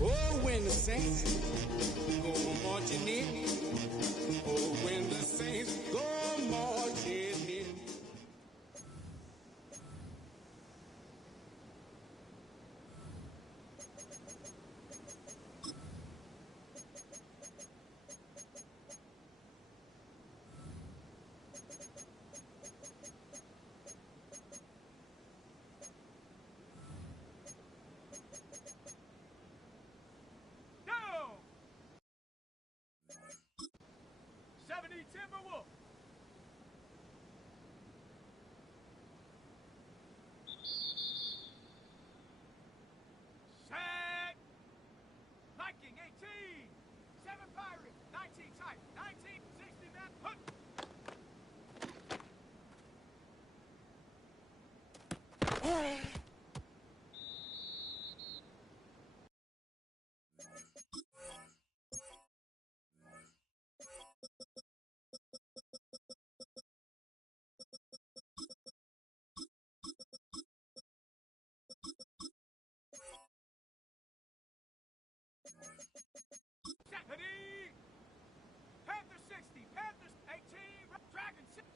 Oh, when the saints go marching in. Oh, when the saints go marching in. Down! 70 Timberwolf! Set! Viking 18! 7 Pirate! 19 Type! 19! 60 man! Hunt! Ready! Panther 60! Panthers 18! Dragon 60!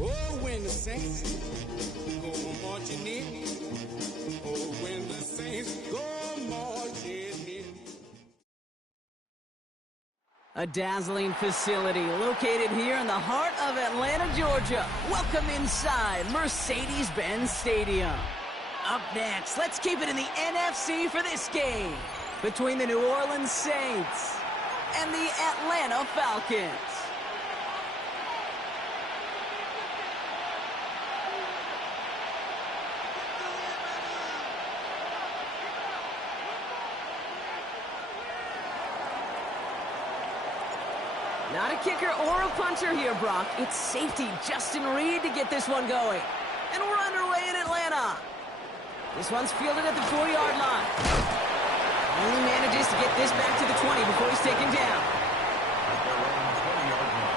Oh, when the saints go marching in. Oh, when the saints go marching in. A dazzling facility located here in the heart of Atlanta, Georgia. Welcome inside Mercedes-Benz Stadium. Up next, let's keep it in the NFC for this game between the New Orleans Saints and the Atlanta Falcons. Not a kicker or a puncher here, Brock. It's safety Justin Reed to get this one going. And we're underway in Atlanta. This one's fielded at the 4-yard line. Only manages to get this back to the 20 before he's taken down. At their own 20-yard line.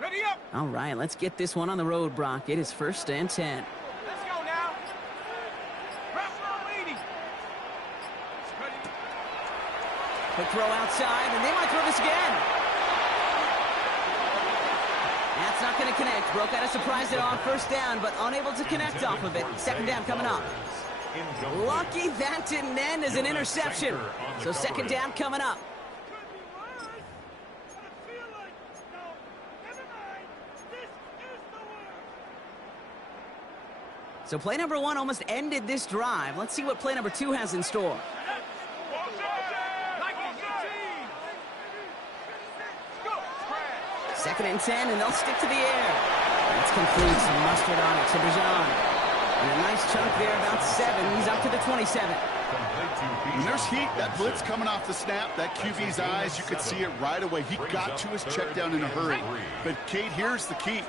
Ready up. All right, let's get this one on the road, Brock. It is 1st and 10. Let's go now. Pressure leading. Ready. Quick throw outside, and they might throw this again. That's not going to connect. Broke out a surprise it on 1st down, but unable to connect off of it. 2nd down coming up. Lucky that didn't end as an interception. So 2nd down coming up. Could be worse. I feel like, no, never mind. This is the worst. So play number 1 almost ended this drive. Let's see what play number 2 has in store. Nike 18. Go. 2nd and 10, and they'll stick to the air. That's complete. Some mustard on it to Bijan. And a nice chunk there, about 7. He's up to the 27. When there's heat, that blitz coming off the snap, that QB's eyes, you could see it right away. He got to his check down in a hurry. But, Kate, here's the key.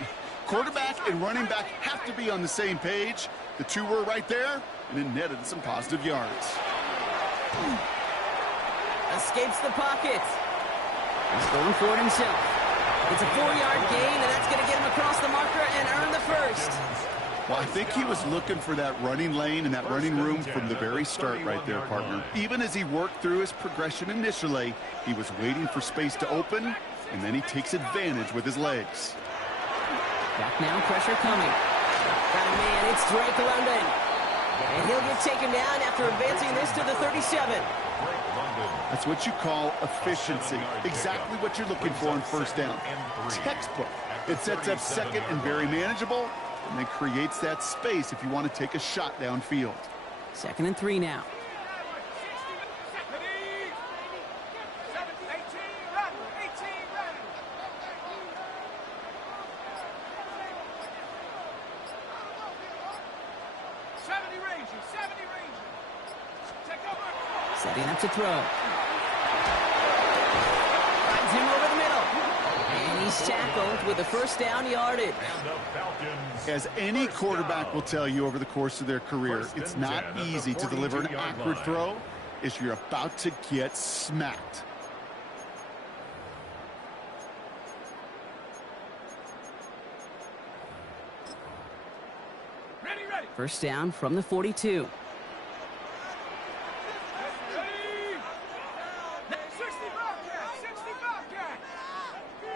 Quarterback and running back have to be on the same page. The two were right there, and it netted some positive yards. Escapes the pocket. He's going for it himself. It's a 4-yard gain, and that's going to get him across the marker and earn the 1st. Well, I think he was looking for that running lane and that running room from the very start right there, partner. Even as he worked through his progression initially, he was waiting for space to open, and then he takes advantage with his legs. Back now, pressure coming. Got a man, it's Drake London. And he'll get taken down after advancing this to the 37. That's what you call efficiency. Exactly what you're looking for in 1st down. Textbook. It sets up 2nd and very manageable, and then creates that space if you want to take a shot downfield. 2nd and 3 now. 70 Rangers, 70 Rangers. Take over. Setting up to throw. Finds him over the middle. And he's tackled with a 1st down yardage. As any quarterback will tell you over the course of their career, it's not easy to deliver an accurate throw if you're about to get smacked. Ready, ready. 1st down from the 42. Ready. 60 Bobcat, 60 Bobcat.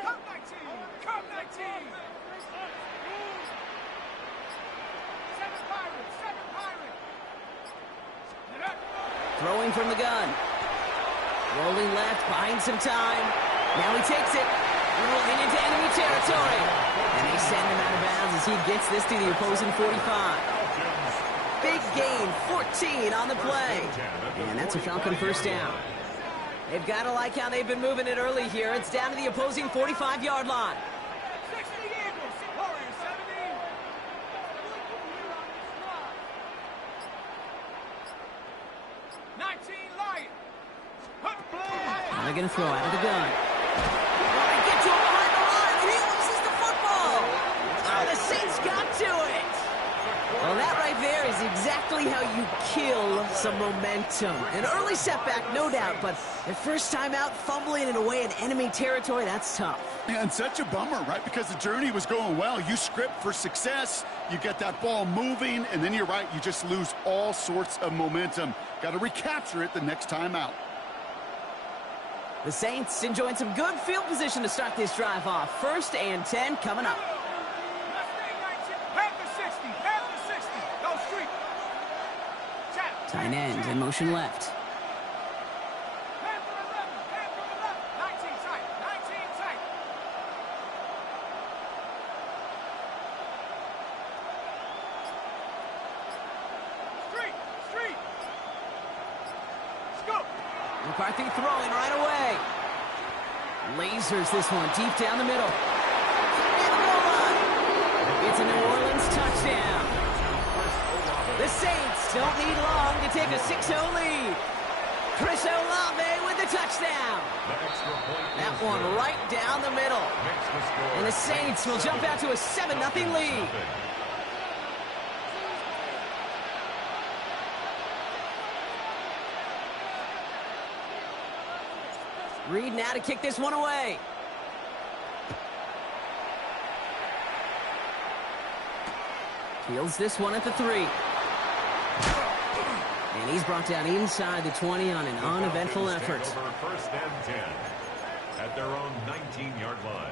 Come 19, come 19. 7 Pirates, 7 Pirates. Get up. Throwing from the gun. Rolling left, buying some time. Now he takes it. Rolling into enemy territory. And they send him out of bounds as he gets this to the opposing 45. Big gain, 14 on the play. And that's a Falcon 1st down. They've got to like how they've been moving it early here. It's down to the opposing 45-yard line. 60 Eagles, Warriors 70. 19 Lions. They they're going to throw out of the gun. Oh, they get to him behind the line, and he loses the football. Oh, the Saints got to it. Well, that right there is exactly how you kill some momentum. An early setback, no doubt, but their first time out, fumbling it away in enemy territory, that's tough. And such a bummer, right? Because the journey was going well. You script for success, you get that ball moving, and then you're right, you just lose all sorts of momentum. Got to recapture it the next time out. The Saints enjoying some good field position to start this drive off. 1st and 10 coming up. Tight end in motion left. McCarthy throwing right away. Lasers this one deep down the middle. It's a New Orleans touchdown. The Saints don't need long to take a 6-0 lead. Chris Olave with the touchdown. That one right down the middle. And the Saints will jump out to a 7-0 lead. Reed now to kick this one away. Fields this one at the 3. And he's brought down inside the 20 on an uneventful effort. 1st and 10 at their own 19-yard line.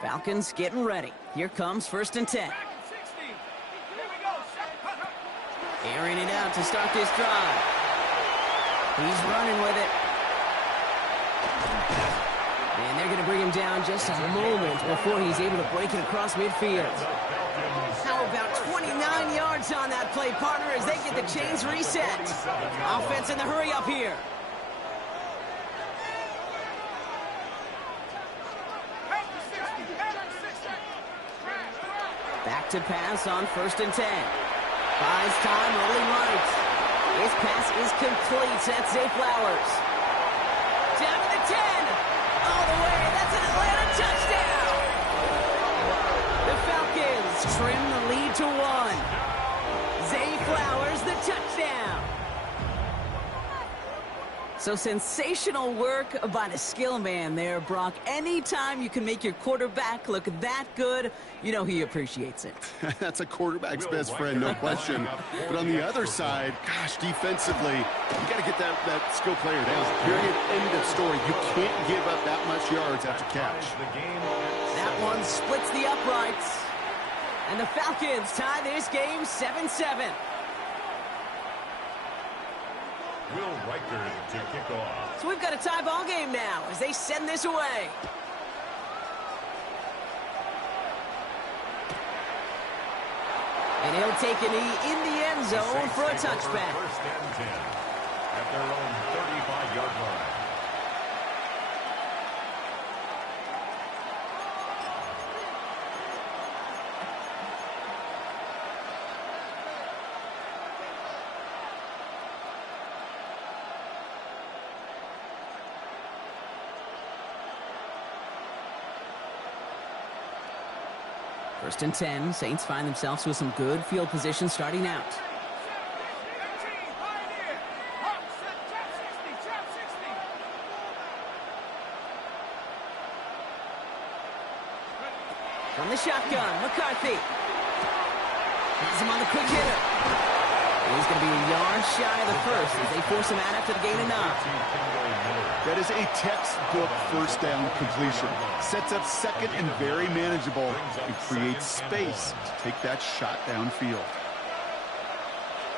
Falcons getting ready. Here comes 1st and 10. Airing it out to start this drive. He's running with it. And they're going to bring him down just a moment before he's able to break it across midfield. How about 29 yards on that play, partner, as they get the chains reset. Offense in the hurry up here. Back to pass on 1st and 10. Buys time, rolling right. His pass is complete. That's Zay Flowers. Down to the 10. All the way. That's an Atlanta touchdown. The Falcons trim the lead to 1. Zay Flowers, the touchdown. So sensational work by the skill man there, Brock. Anytime you can make your quarterback look that good, you know he appreciates it. That's a quarterback's best friend, no question. But on the other side, gosh, defensively, you got to get that skill player down. Period, end of story. You can't give up that much yards after catch. That one splits the uprights. And the Falcons tie this game 7-7. Will Riker to kick off. So we've got a tie ball game now as they send this away. And he'll take a knee in the end zone for a touchback. 1st and 10 at their own 35-yard line. First and 10, Saints find themselves with some good field position starting out. From the shotgun, McCarthy. Has him on the quick hitter. He's going to be a yard shy of the first as they force him out after the gain of 9. That is a textbook first down completion. Sets up second and very manageable and creates space to take that shot downfield.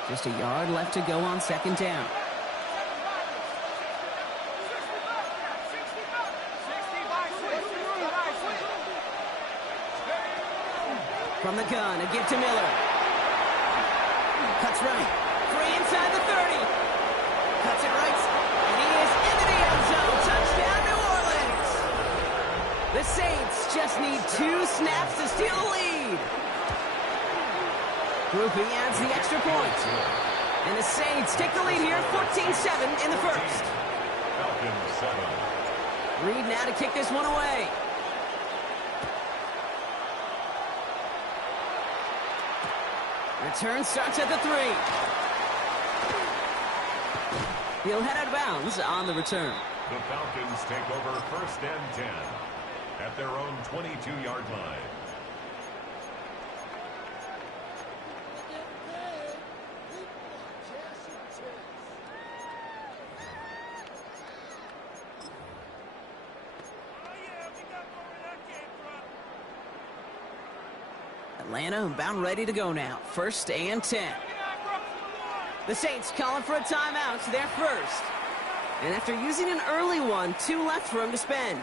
Just a yard left to go on 2nd down. From the gun, a give to Miller. Cuts right. Free inside the 30. Cuts it right. The Saints just need 2 snaps to steal the lead. Groupie adds the extra point. And the Saints take the lead here, 14-7 in the first. Falcons 7. Reed now to kick this one away. Return starts at the 3. He'll head out of bounds on the return. The Falcons take over 1st and 10 at their own 22-yard line. Atlanta about ready to go now. 1st and 10. The Saints calling for a timeout. They're first. And after using an early one, 2 left for him to spend.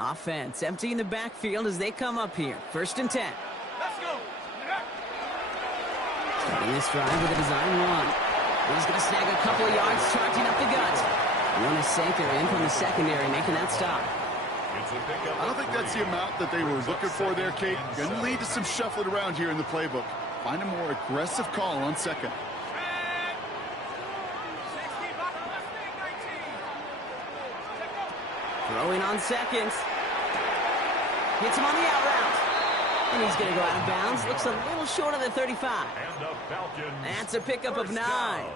Offense emptying the backfield as they come up here. 1st and 10. Let's go. Starting this drive with a design run. He's going to snag a couple of yards, charging up the gut. One Sanker in from the secondary, making that stop. I don't think that's the amount that they were looking for there, Kate. Going to lead to some shuffling around here in the playbook. Find a more aggressive call on 2nd. Throwing on 2nd. Hits him on the out route. And he's going to go out of bounds. Looks a little short of the 35. That's a pickup of 9.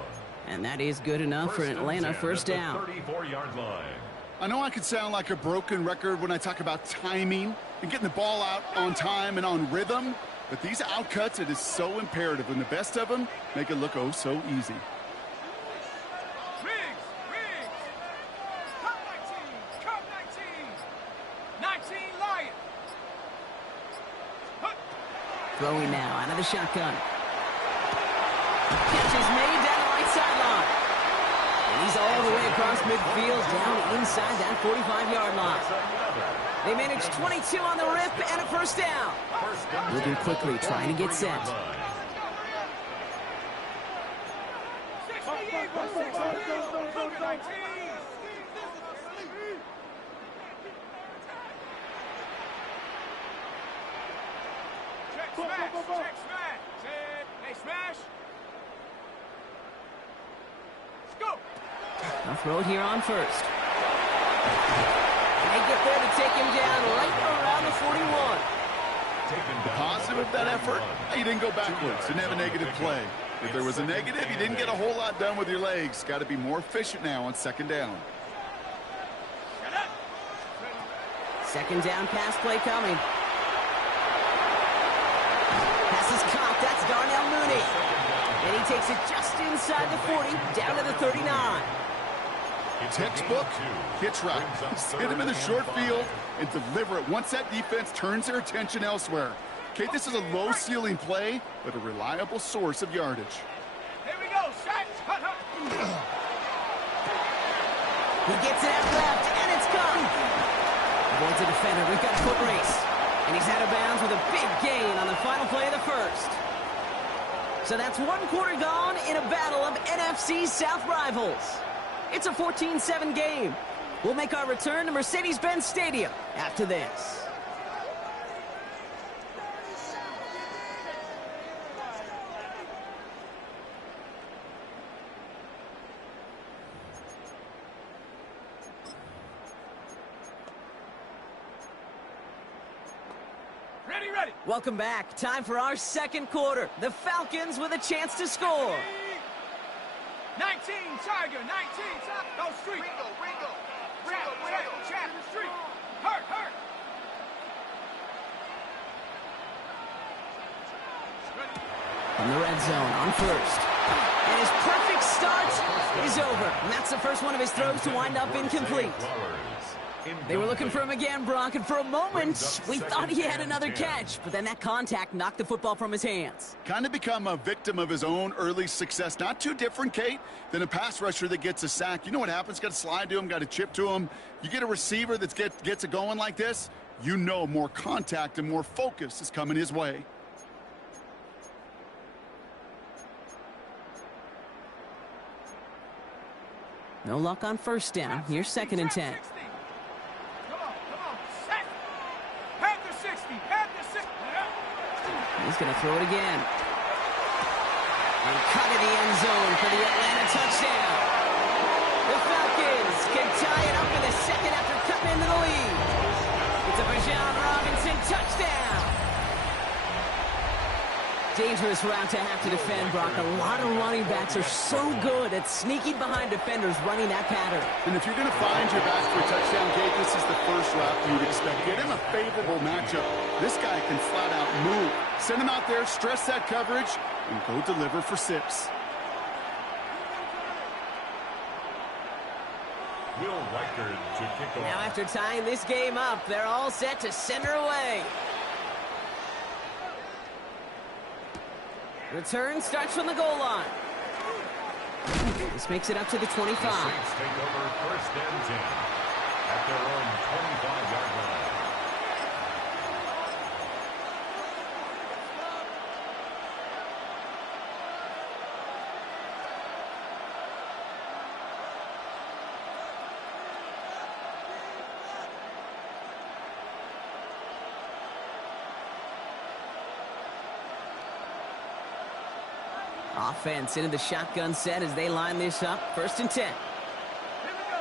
And that is good enough for an Atlanta 1st down. 34-yard line. I know I could sound like a broken record when I talk about timing and getting the ball out on time and on rhythm, but these outcuts, it is so imperative, and the best of them make it look oh so easy. Riggs! Come 19! 19 Lion! Throwing now out of the shotgun. Catch is made down the right sideline. And he's all the way across midfield, down inside that 45-yard line. They managed 22 on the rip and a 1st down. Moving quickly, trying to get set. Check smash! Hey, smash! Let's go! They'll throw it here on 1st. They get there to take him down right around the 41. The positive of that effort, you didn't go backwards, didn't have a negative play. If there was a negative, you didn't get a whole lot done with your legs. Got to be more efficient now on 2nd down. 2nd down pass play coming. Pass is caught. That's Darnell Mooney. And he takes it just inside the 40, down to the 39. Textbook hitch route. Hit him in the short field and deliver it once that defense turns their attention elsewhere. Okay, this is a low-ceiling play, but a reliable source of yardage. Here we go, shot! He gets it out left, and it's gone. Avoids a defender. We've got a foot race. And he's out of bounds with a big gain on the final play of the 1st. So that's 1 quarter gone in a battle of NFC South rivals. It's a 14-7 game. We'll make our return to Mercedes-Benz Stadium after this. Ready! Welcome back. Time for our 2nd quarter. The Falcons with a chance to score. 19 Tiger, 19 Tiger. Go street. Ringo. Chap, street. Hurt. In the red zone on 1st. And his perfect start is over. And that's the first one of his throws to wind up incomplete. They were looking for him again, Brock, and for a moment, we thought he had another catch, but then that contact knocked the football from his hands. Kind of become a victim of his own early success. Not too different, Kate, than a pass rusher that gets a sack. You know what happens? Got to slide to him, got to chip to him. You get a receiver that gets it going like this, you know more contact and more focus is coming his way. No luck on first down. Here's 2nd and 10. Come on, set. Panther 60, Panther 60. He's going to throw it again. And cut in the end zone for the Atlanta touchdown. The Falcons can tie it up in the second after cutting into the lead. It's a Bijan Robinson touchdown. Dangerous route to have to defend, Brock. A lot of running backs are so good at sneaking behind defenders running that pattern. And if you're going to find your back for a touchdown, Gabe, this is the first route you'd expect. Get him a favorable matchup. This guy can flat out move. Send him out there, stress that coverage, and go deliver for 6. Will Reichard to kick off. Now after tying this game up, they're all set to send her away. Return starts from the goal line. This makes it up to the 25. The Saints take over 1st and 10 at their own 25-yard line. Offense into the shotgun set as they line this up. 1st and 10. Here we go.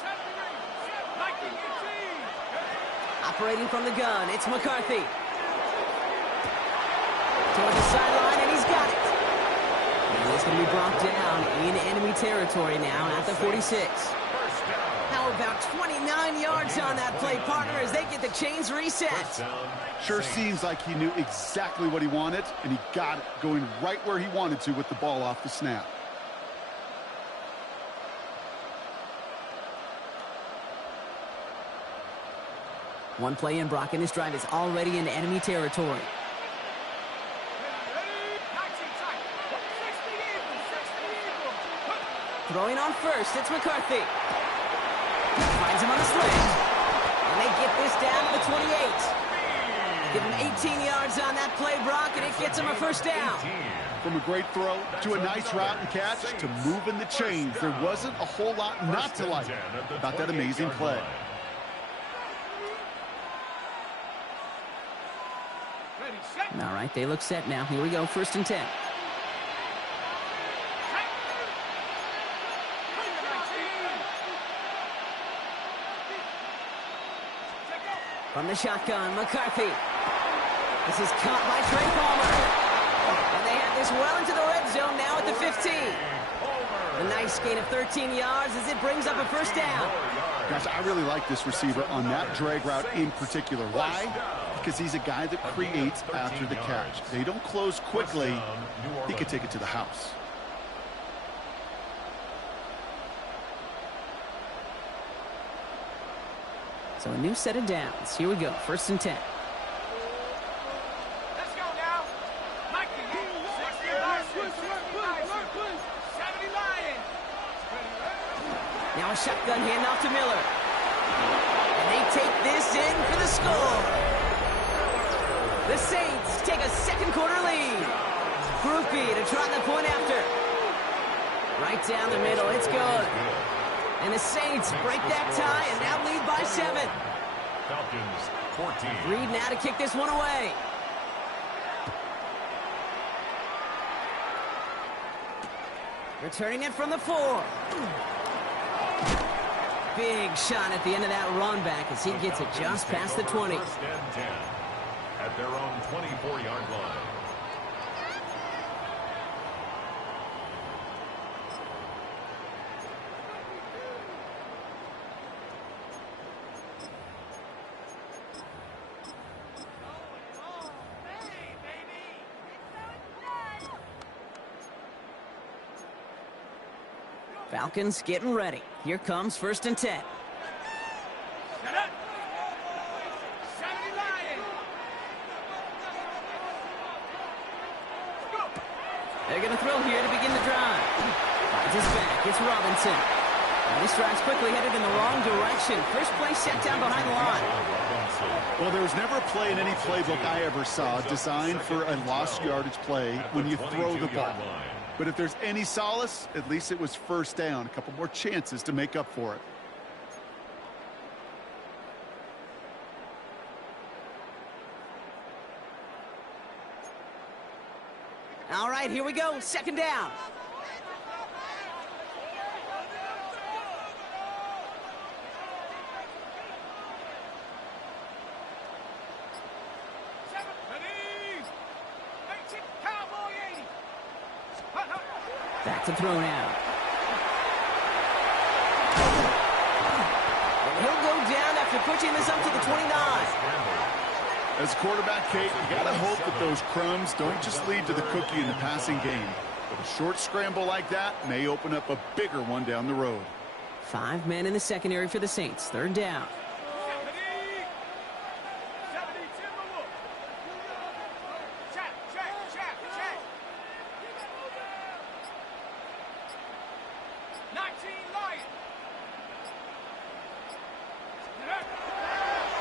Set the ring. Viking 18. Operating from the gun, it's McCarthy. Toward the sideline, and he's got it. And he's going to be brought down in enemy territory now at the 46. First down. How about 29 yards on that play, partner, as they get the chains reset? First down. Sure Saints. seems like he knew exactly what he wanted, and he got it going right where he wanted to with the ball off the snap. One play in, Brock, and this drive is already in enemy territory. 19 tight. 60 Eagles. Throwing on first, it's McCarthy. Finds him on the slant. And they get this down to the 28. Give him 18 yards on that play, Brock, and it gets him a first down. 18. From a great throw to a nice route and catch to moving the chains, there wasn't a whole lot not to like about that amazing play. Ready, set. All right, they look set now. Here we go, 1st and 10. From the shotgun, McCarthy. This is caught by Trey Palmer. And they have this well into the red zone now at the 15. A nice gain of 13 yards as it brings up a first down. Gosh, I really like this receiver on that drag route in particular. Why? Because he's a guy that creates after the catch. They don't close quickly. He could take it to the house. So a new set of downs. Here we go, 1st and 10. Let's go now. Mikey, 60 Lions. 70 Lions. Now a shotgun handoff to Miller. And they take this in for the score. The Saints take a second quarter lead. Groupie to try the point after. Right down the middle, it's good. And the Saints break that tie and now lead by 7. Falcons 14. Reed now to kick this one away. Returning it from the 4. Big shot at the end of that run back as he gets it just past the 20. 1st and 10 at their own 24-yard line. Falcons getting ready. Here comes 1st and 10. Set up. 70 Lions. Go. They're going to throw here to begin the drive. Finds his back. It's Robinson. And this drive's quickly headed in the wrong direction. First play set down behind the line. Well, there was never a play in any playbook I ever saw designed for a lost yardage play when you throw the ball. But if there's any solace, at least it was first down. A couple more chances to make up for it. All right, here we go. Second down. Back to throw now. And he'll go down after pushing this up to the 29. As a quarterback, Kate, you got to hope that those crumbs don't just lead to the cookie in the passing game. But a short scramble like that may open up a bigger one down the road. 5 men in the secondary for the Saints. Third down.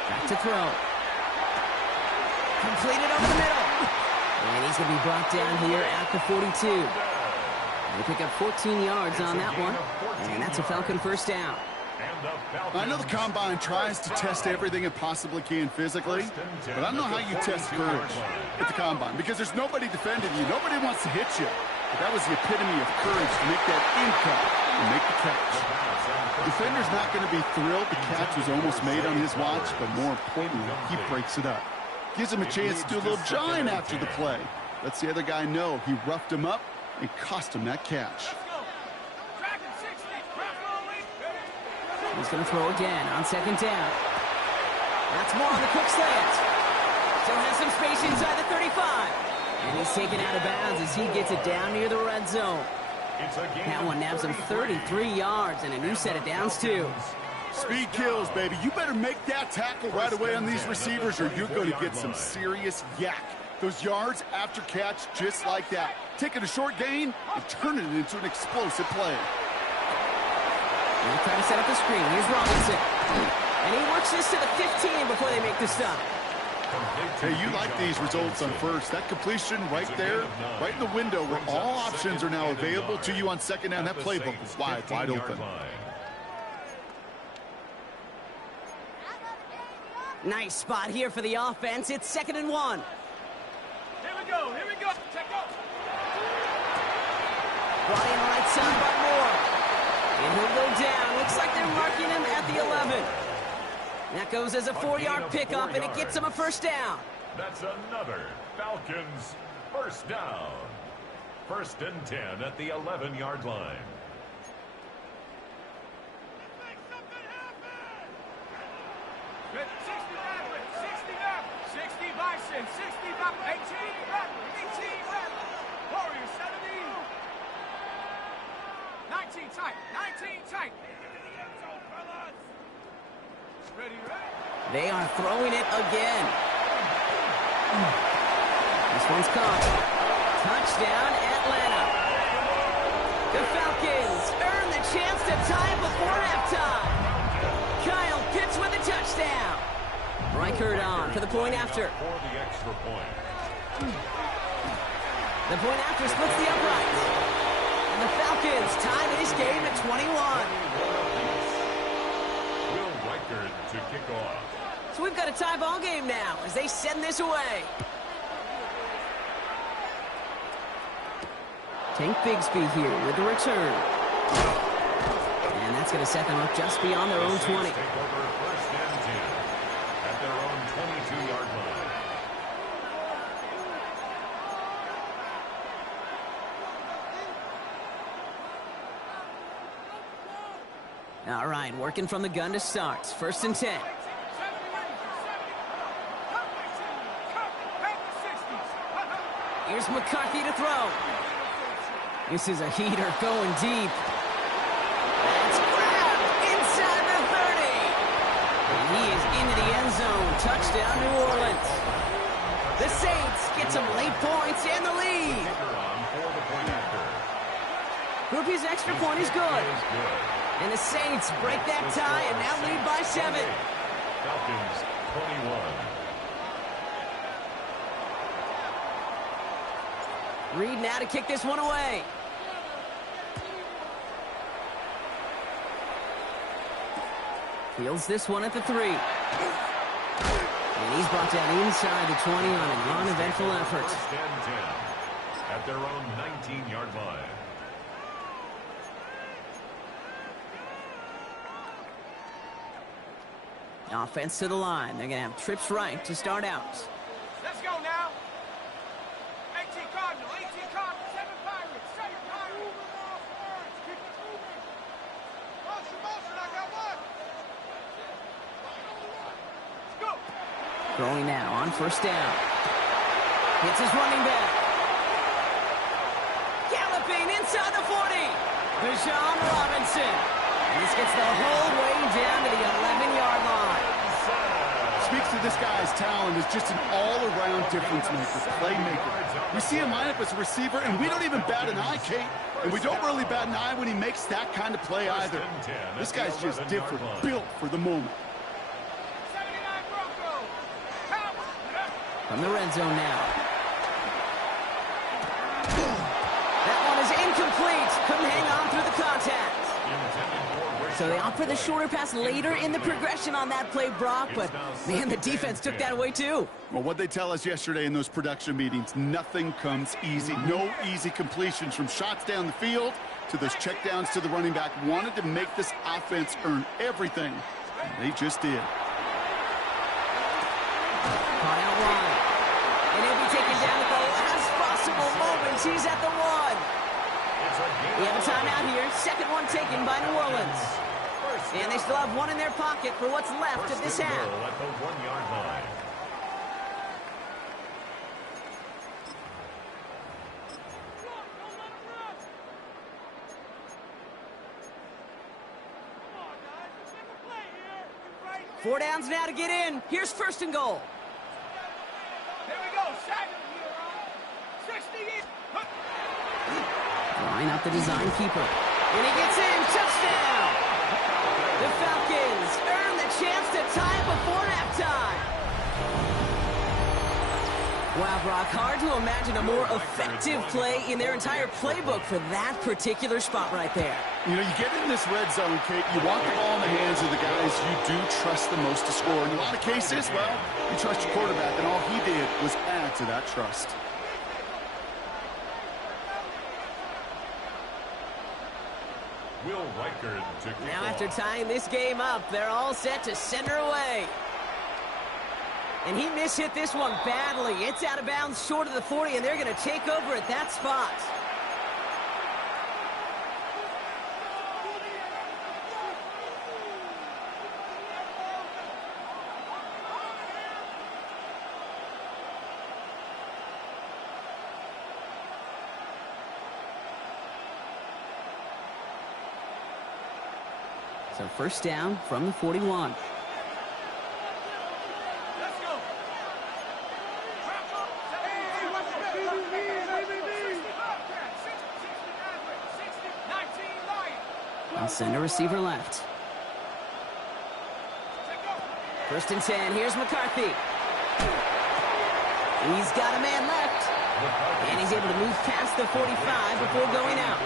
Back to throw. Completed over the middle. And he's going to be brought down here at the 42. They pick up 14 yards on that one. And that's a Falcon first down. I know the Combine tries to test everything it possibly can physically, but I don't know how you test courage at the Combine because there's nobody defending you. Nobody wants to hit you. But that was the epitome of courage to make that in-cut and make the catch. The defender's not going to be thrilled the catch was almost made on his watch, but more importantly, he breaks it up. Gives him a chance to do a little jawing after the play. Lets the other guy know he roughed him up and cost him that catch. He's going to throw again on second down. That's more on the quick slant. Still has some space inside the 35. And he's taken out of bounds as he gets it down near the red zone. That one nabs him 33 yards and a new set of downs, too. Speed kills, baby. You better make that tackle right away on these receivers or you're going to get some serious yak. Those yards after catch just like that. Taking a short gain and turning it into an explosive play. They'll try to set up the screen. Here's Robinson. And he works this to the 15 before they make the stop. Hey, you like these results on first. That completion right there, right in the window where all options are now available to you on second down. That playbook is wide open. Nice spot here for the offense. It's 2nd and 1. Here we go. Check go. Brought in right side by Moore. And he'll go down. Looks like they're marking him at the 11. That goes as a 4-yard pickup, and it gets him a first down. That's another Falcons first down. 1st and 10 at the 11-yard line. Bison, 60 back, 18 back, 18 back. Warriors 70. 19 tight, 19 tight. Ready. They are throwing it again. This one's caught. Touchdown, Atlanta. The Falcons earn the chance to tie before halftime. Kyle Pitts with a touchdown. Reichert on for the point after. For the extra point. The point after splits the uprights. And the Falcons tie this game at 21. Will Reichert to kick off. So we've got a tie ball game now as they send this away. Tank Bigsby here with the return. And that's going to set them up just beyond their own 20. Take over 1st and 10 at their own 22-yard line. All right, working from the gun to start. 1st and 10. Here's McCarthy to throw. This is a heater going deep. That's grabbed inside the 30. And he is into the end zone. Touchdown, New Orleans. The Saints get some late points and the lead. Groupie's extra point is good. And the Saints break that tie and now lead by 7. Falcons 21. Reed now to kick this one away. Fields this one at the 3. And he's brought down inside the 20 on an uneventful effort. First and 10 at their own 19-yard line. Offense to the line. They're going to have trips right to start out. Let's go now. 18 Cardinal, 18 Cardinal, 7 Pirates, 7 Pirates. Keep it moving. Motion, I got one. Let's go. Throwing now on first down. Hits his running back. Galloping inside the 40. Bijan Robinson. And this gets the whole way down to the 11-yard line. Speaks to this guy's talent as just an all-around difference maker, playmaker. We see him line up as a receiver, and we don't even bat an eye, Kate. And we don't really bat an eye when he makes that kind of play either. This guy's just different, built for the moment. 79 Broncos. From the red zone now. That one is incomplete. Couldn't hang on through the contact. So they opt for the shorter pass later in the progression on that play, Brock. But, man, the defense took that away, too. Well, what they tell us yesterday in those production meetings, nothing comes easy. No easy completions from shots down the field to those checkdowns to the running back. Wanted to make this offense earn everything. And they just did. Caught out wide. And he'll be taken down at the last possible moment. He's at the 1. We have a timeout here. Second one taken by New Orleans. And they still have one in their pocket for what's left of this half. At the 1-yard line. Four downs now to get in. Here's first and goal. There we go. Sack. 60. Line up the design keeper. And he gets in. Touchdown! The Falcons earn the chance to tie it before halftime. Wow, Brock, hard to imagine a more effective play in their entire playbook for that particular spot right there. You know, you get in this red zone, Kate, you want the ball in the hands of the guys you do trust the most to score. In a lot of cases, well, you trust your quarterback, and all he did was add to that trust. Will Reichard to kick Now off. after tying this game up, they're all set to center away. And he mishit this one badly. It's out of bounds short of the 40, and they're going to take over at that spot. So first down from the 41. Let's go. I'll send a receiver left. First and 10. Here's McCarthy. He's got a man left. And he's able to move past the 45 before going out.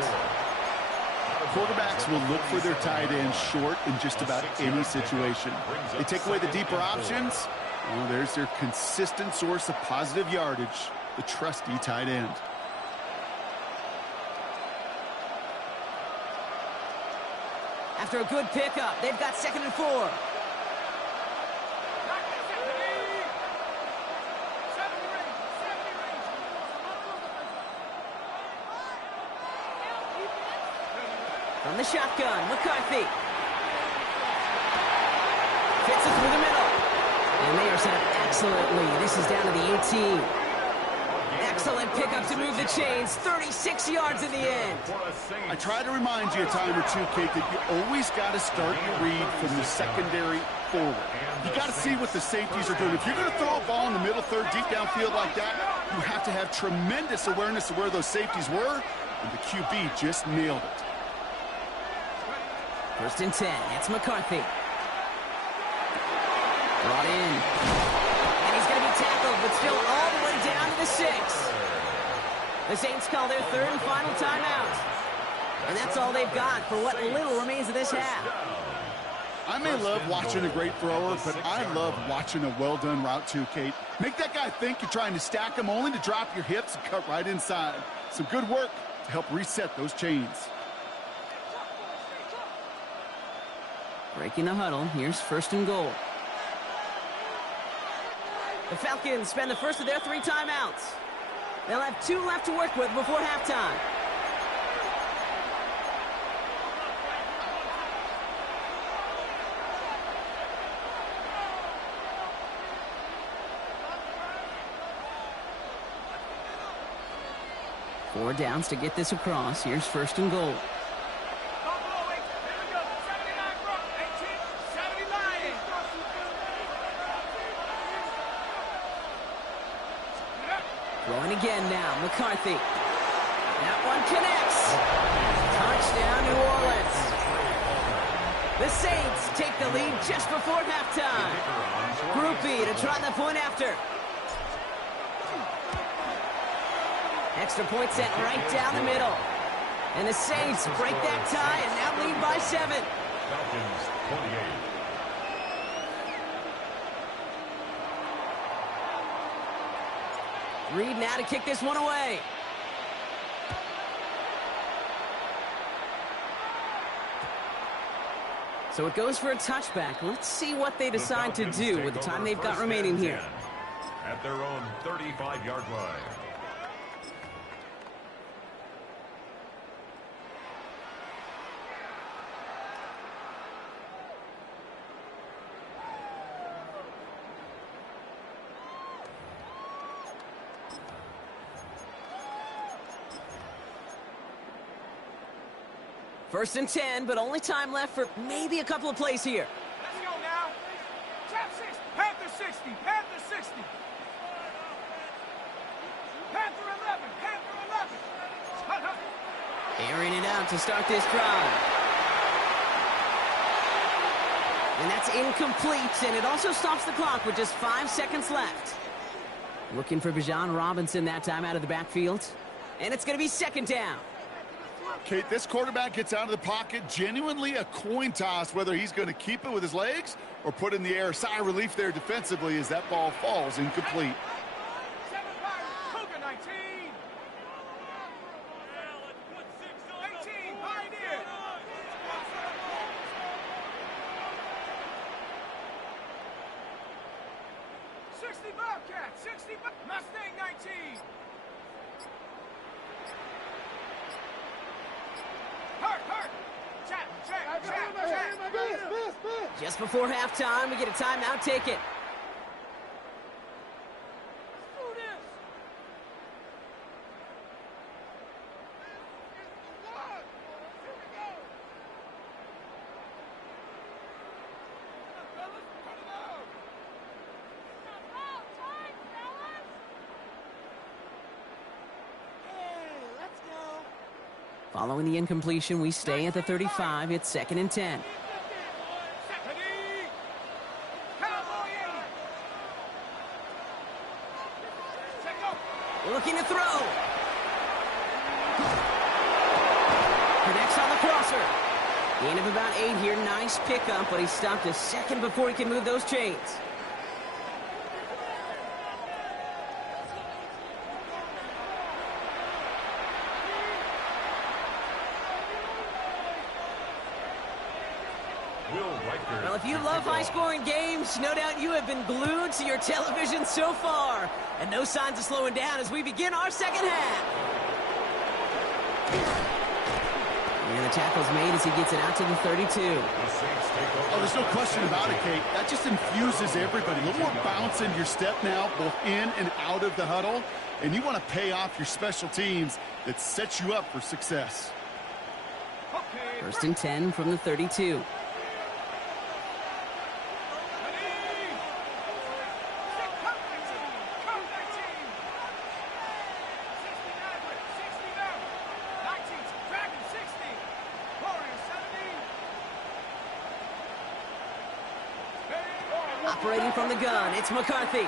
Quarterbacks will look for their tight end short in just about any situation. They take away the deeper options. Well, there's their consistent source of positive yardage, the trusty tight end. After a good pickup, they've got 2nd and 4. From the shotgun, McCarthy. Fits it through the middle. And they are set up excellently. This is down to the 18. Excellent pickup to move the chains. 36 yards in the end. I try to remind you a time or two, Kate, that you always got to start your read from the secondary forward. You got to see what the safeties are doing. If you're going to throw a ball in the middle third, deep downfield like that, you have to have tremendous awareness of where those safeties were, and the QB just nailed it. First and 10. It's McCarthy. Brought in. And he's going to be tackled, but still all the way down to the 6. The Saints call their third and final timeout. And that's all they've got for what little remains of this half. I may love watching a great thrower, but I love watching a well-done route too, Kate. Make that guy think you're trying to stack him only to drop your hips and cut right inside. Some good work to help reset those chains. Breaking the huddle. Here's 1st and goal. The Falcons spend the first of their 3 timeouts. They'll have 2 left to work with before halftime. Four downs to get this across. Here's 1st and goal. Throwing again now, McCarthy. That one connects. Touchdown, New Orleans. The Saints take the lead just before halftime. Group B to try the point after. Extra point sent right down the middle. And the Saints break that tie and now lead by 7. Falcons 28. Reed now to kick this one away. So it goes for a touchback. Let's see what they decide to do with the time they've got remaining here. At their own 35-yard line. First and 10, but only time left for maybe a couple of plays here. Let's go now. Trap 6, Panther 60, Panther 60. Panther 11, Panther 11. Airing it out to start this drive. And that's incomplete, and it also stops the clock with just 5 seconds left. Looking for Bijan Robinson that time out of the backfield. And it's going to be 2nd down. Kate, this quarterback gets out of the pocket, genuinely a coin toss whether he's going to keep it with his legs or put in the air. Sigh of relief there defensively as that ball falls incomplete. 7 Pirates, Cougar 19. 18, Pioneer. 60 Bobcat, 60 Mustang 19. Hurt. Check. Just before halftime, we get a timeout taken. Following the incompletion, we stay at the 35. It's 2nd and 10. Looking to throw. Connects on the crosser. Gain of about 8 here. Nice pickup, but he stopped a second before he can move those chains. Well, if you love high-scoring games, no doubt you have been glued to your television so far. And no signs of slowing down as we begin our 2nd half. And the tackle's made as he gets it out to the 32. Oh, there's no question about it, Kate. That just infuses everybody. A little more bounce in your step now, both in and out of the huddle. And you want to pay off your special teams that sets you up for success. 1st and 10 from the 32. Operating from the gun, it's McCarthy. And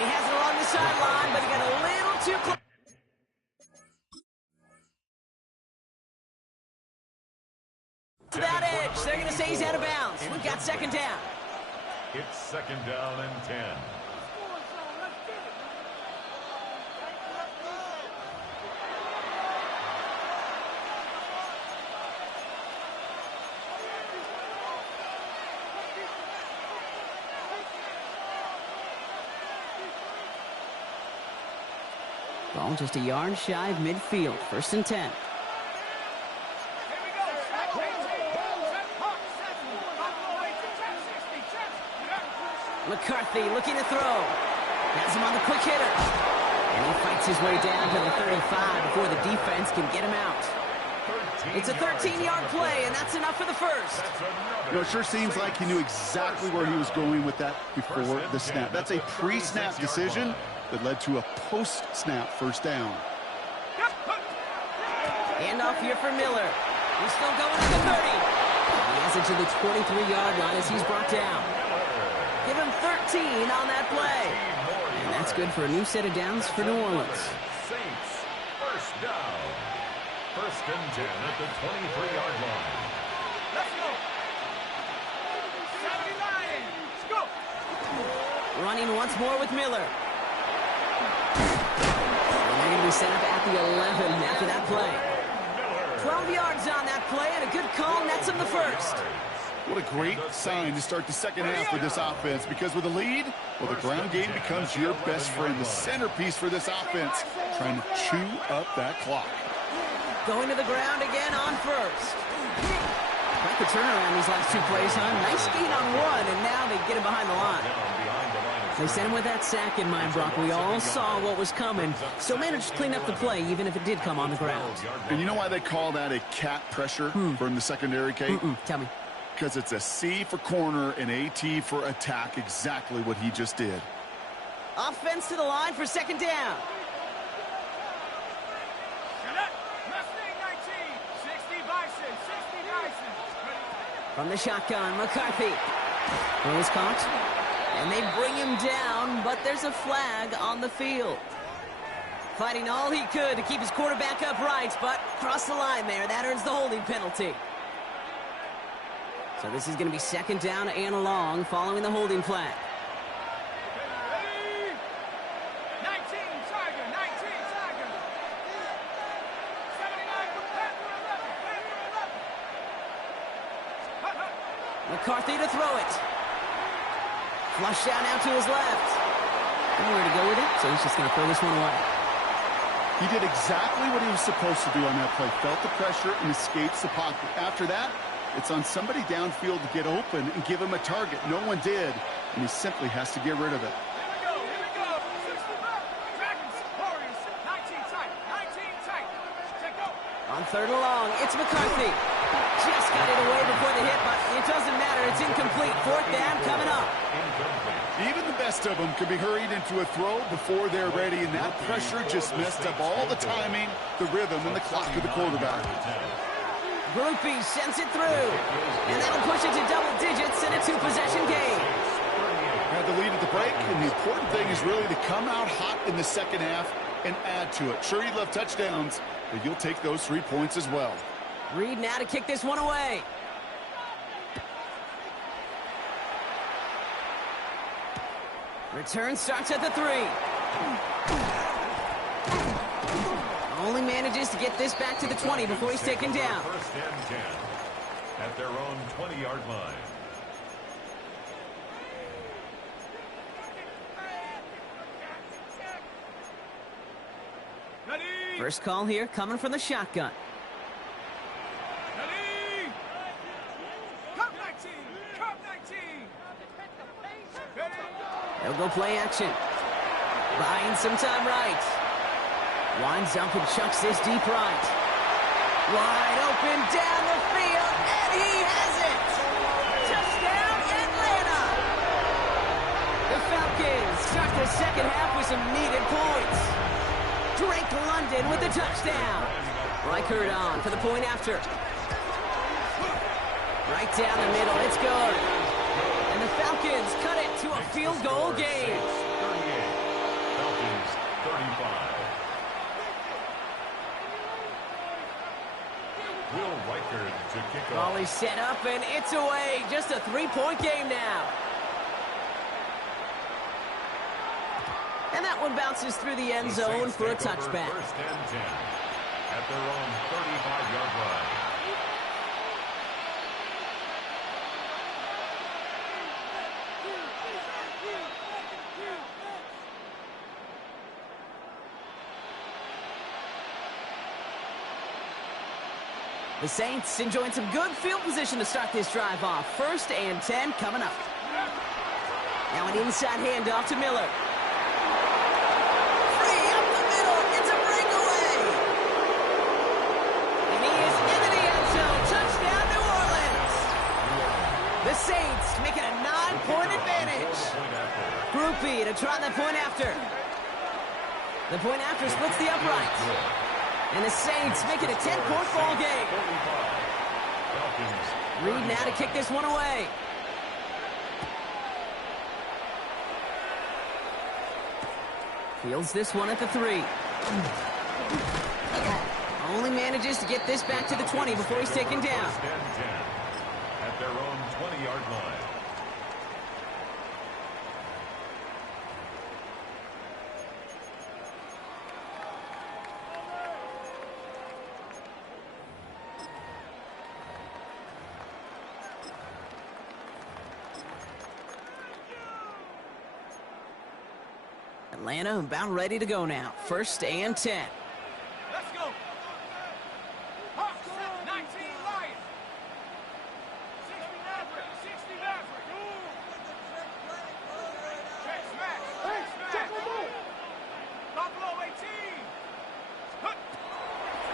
he has it along the sideline, but he got a little too close. on second down. It's second down and 10. Ball just a yard shy of midfield. First and 10. McCarthy looking to throw. Has him on the quick hitter. And he fights his way down to the 35 before the defense can get him out. It's a 13-yard play, and that's enough for the first. You know, it sure seems like he knew exactly where he was going with that before the snap. That's a pre-snap decision that led to a post-snap first down. Handoff here for Miller. He's still going to the 30. He has it to the 23-yard line as he's brought down. Give him 13 on that play. And that's good for a new set of downs for New Orleans. Saints, first down. First and 10 at the 23-yard line. Let's go. 79. Let's go. Running once more with Miller. And they're going to be set up at the 11 after that play. 12 yards on that play, and a good call nets him the first. What a great sign to start the second half for this offense, because with a lead, well, the ground game becomes your best friend, the centerpiece for this offense, trying to chew up that clock. Going to the ground again on first. Quite the turnaround these last two plays, huh? Nice gain on one, and now they get him behind the line. They sent him with that sack in mind, Brock. We all saw what was coming, so managed to clean up the play, even if it did come on the ground. And you know why they call that a cat pressure from the secondary, Kate? Tell me. Because it's a C for corner and a T for attack, exactly what he just did. Offense to the line for second down. Mustang 19. 60 Bison. 60 Bison. From the shotgun, McCarthy. Throw is caught. And they bring him down, but there's a flag on the field. Fighting all he could to keep his quarterback upright, but crossed the line there. That earns the holding penalty. So this is going to be second down and long following the holding flag. Ready? 19 Tiger. 19 Tiger. 79 from Panther 11. McCarthy to throw it. Flush down out to his left. Nowhere to go with it, so he's just going to throw this one away. He did exactly what he was supposed to do on that play. Felt the pressure and escapes the pocket. After that, it's on somebody downfield to get open and give him a target. No one did, and he simply has to get rid of it. Here we go. 65. Dragons, Warriors. 19 tight. 19 tight. Check go. On third and long, it's McCarthy. Just got it away before the hit, but it doesn't matter. It's incomplete. Fourth down coming up. Even the best of them could be hurried into a throw before they're ready, and that pressure just messed up all the timing, the rhythm, and the clock of the quarterback. Groupie sends it through, and that'll push it to double digits in a two-possession game. Had the lead at the break, and the important thing is really to come out hot in the second half and add to it. Sure, you'd love touchdowns, but you'll take those 3 points as well. Reed now to kick this one away. Return starts at the 3. Only manages to get this back to the 20 before he's taken down. First and 10 at their own 20-yard line. Ready? First call here coming from the shotgun. Ready? Cup 19. Cup 19. Ready? They'll go play action. Buying some time right. Winds up and chucks this deep right. Wide open down the field, and he has it! Touchdown, Atlanta! The Falcons start the second half with some needed points. Drake London with the touchdown. Reichert on for the point after. Right down the middle, it's good. And the Falcons cut it to a field goal game. 38. Falcons 35. Will Wright Reichard to kick Ball off. is set up, and it's away. Just a 3-point game now. And that one bounces through the end zone Saints for a take over touchback. First and 10 at their own 35-yard line. The Saints enjoying some good field position to start this drive off. First and 10 coming up. Now an inside handoff to Miller. Free up the middle. It's a breakaway. And he is into the end zone. Touchdown, New Orleans. The Saints making a 9-point advantage. Groupie to try the point after. The point after splits the uprights. And the Saints make it a 10-point ball game. Reed now to kick this one away. Fields this one at the 3. Only manages to get this back to the 20 before he's taken down. First and 10 at their own 20-yard line. Atlanta about ready to go now. First and 10. Let's go. Hawks, 19 Lions. 60 Maverick. 60 Maverick. Check smash. Check smash. Buffalo 18.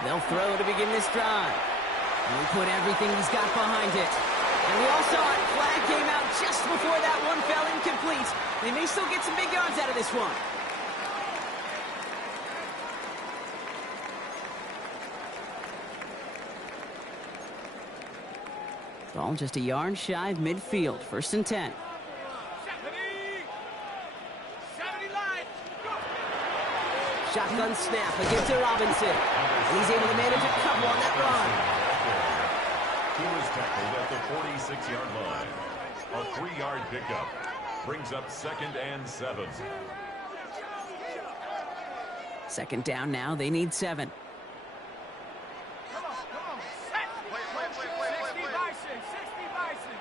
They'll throw to begin this drive. And he put everything he's got behind it. And we all saw it. Flag came out just before that one fell incomplete. They may still get some big yards out of this one. Ball just a yard shy of midfield. First and 10. 70 Lions. Shotgun snap against Robinson. And he's able to manage a couple on that run. He was tackled at the 46-yard line. A 3-yard pickup brings up 2nd and 7. Second down now. They need 7. Come on. Set. 60 Bison. 60 Bison.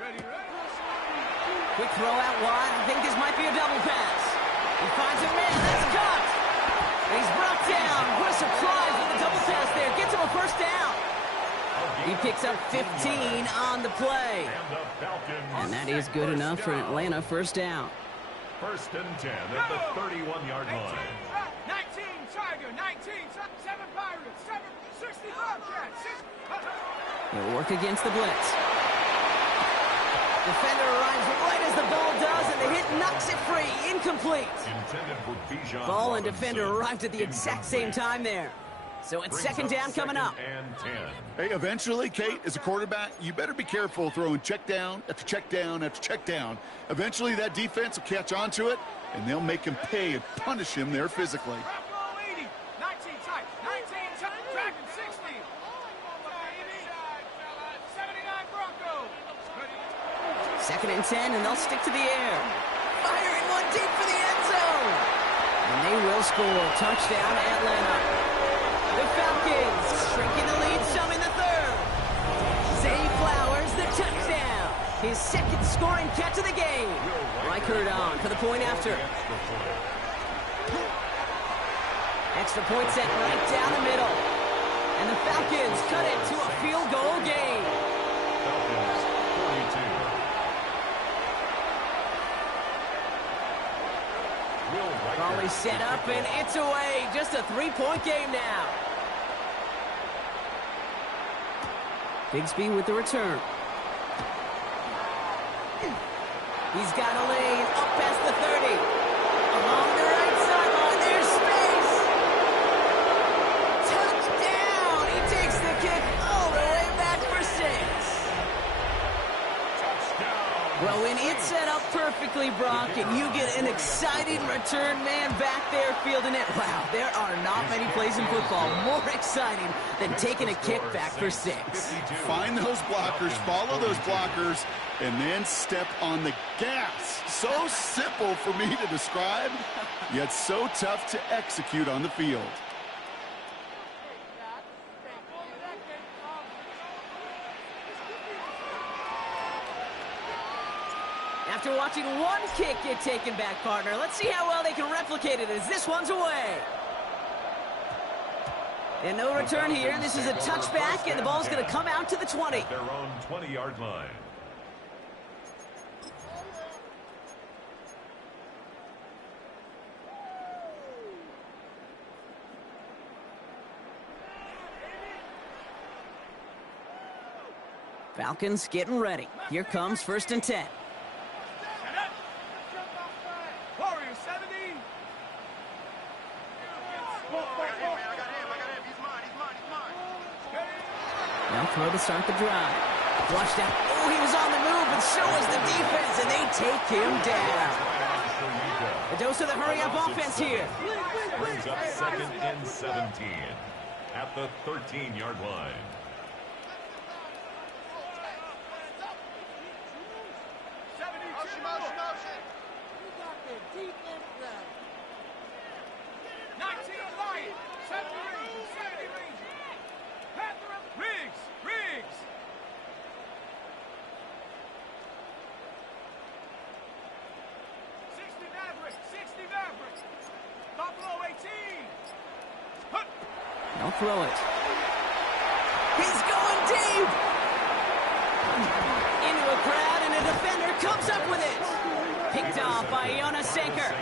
Ready. Quick throw out wide. I think this might be a double pass. He finds a man. That's caught. And he's brought down. What a surprise with the double pass there. Gets him a first down. He picks up 15 on the play. And the Falcons. And that is good enough for an Atlanta first down. First and 10 at the 31-yard 18. line. 19 Tiger. 19. 7 Pirates. 60 Bobcats. 6. They'll work against the blitz. Defender arrives right as the ball does, and the hit knocks it free. Incomplete. Intended for Bijan Ball and Robinson. defender arrived at the exact same time there. So it's Brings second down coming up. 2nd and 10. Hey, eventually, Kate, as a quarterback, you better be careful throwing check down after check down after check down. Eventually, that defense will catch on to it, and they'll make him pay and punish him there physically. Bravo 80. 19 tight. 19 tight. Dragon 60. 79 Broncos. Second and 10, and they'll stick to the air. Firing one deep for the end zone. And they will score. Touchdown, Atlanta. The Falcons shrinking the lead some in the third. Zay Flowers, the touchdown. His second scoring catch of the game. Reichard on for the point after. Extra point set right down the middle. And the Falcons cut it to a field goal game. Falcons 42. Will Reichard Ball is set to up, kick and off. it's away. Just a 3-point game now. Bigsby with the return. He's got a lane up past the 30. Along the right sideline, there's space. Touchdown! He takes the kick all the way back for 6. Touchdown. Well, when it's set up perfectly, Brock, and you get an exciting return man back there fielding it, wow, there are not many plays in football more exciting than taking a kick back for 6. Find those blockers, follow those blockers, and then step on the gas. So simple for me to describe, yet so tough to execute on the field. After watching one kick get taken back, partner, let's see how well they can replicate it as this one's away. And no return here. This is a touchback, and the ball's going to come out to the 20. Their own 20-yard line. Falcons getting ready. Here comes 1st and 10. Warriors 70. Now throw to start the drive. Flushed out. Oh, he was on the move, but so was the defense, and they take him down. A dose of the hurry-up offense here. Brings up 2nd and 17 at the 13-yard line. Don't throw it. He's going deep. Into a crowd, and a defender comes up with it. Picked off by Jonas Sanker.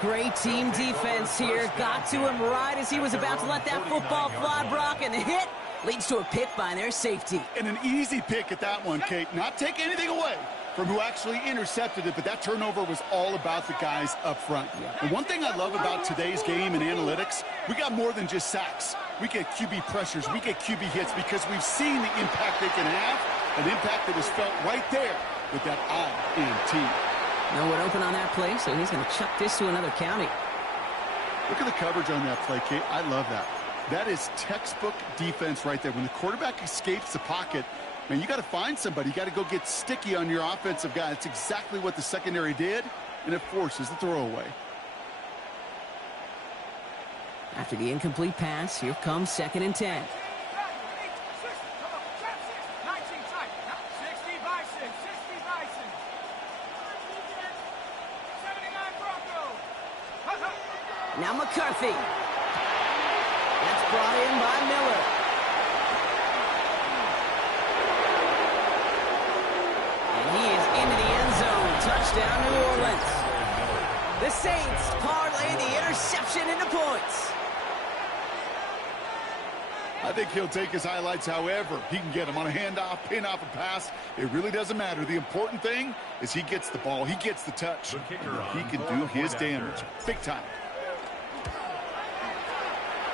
Great team defense here. Got to him right as he was about to let that football fly, Brock, and the hit leads to a pick by their safety. And an easy pick at that one, Kate. Not take anything away from who actually intercepted it, but that turnover was all about the guys up front. And one thing I love about today's game and analytics, we got more than just sacks. We get QB pressures, we get QB hits because we've seen the impact they can have, an impact that was felt right there with that INT. No one open on that play, so he's going to chuck this to another county. Look at the coverage on that play, Kate. I love that. That is textbook defense right there. When the quarterback escapes the pocket, man, you got to find somebody. You got to go get sticky on your offensive guy. That's exactly what the secondary did, and it forces the throwaway. After the incomplete pass, here comes 2nd and 10. Now McCarthy. That's brought in by Miller. And he is into the end zone. Touchdown, New Orleans. The Saints parlay the interception into points. I think he'll take his highlights however he can get them on a handoff, pin off a pass. It really doesn't matter. The important thing is he gets the ball. He gets the touch. He can do his damage. Big time.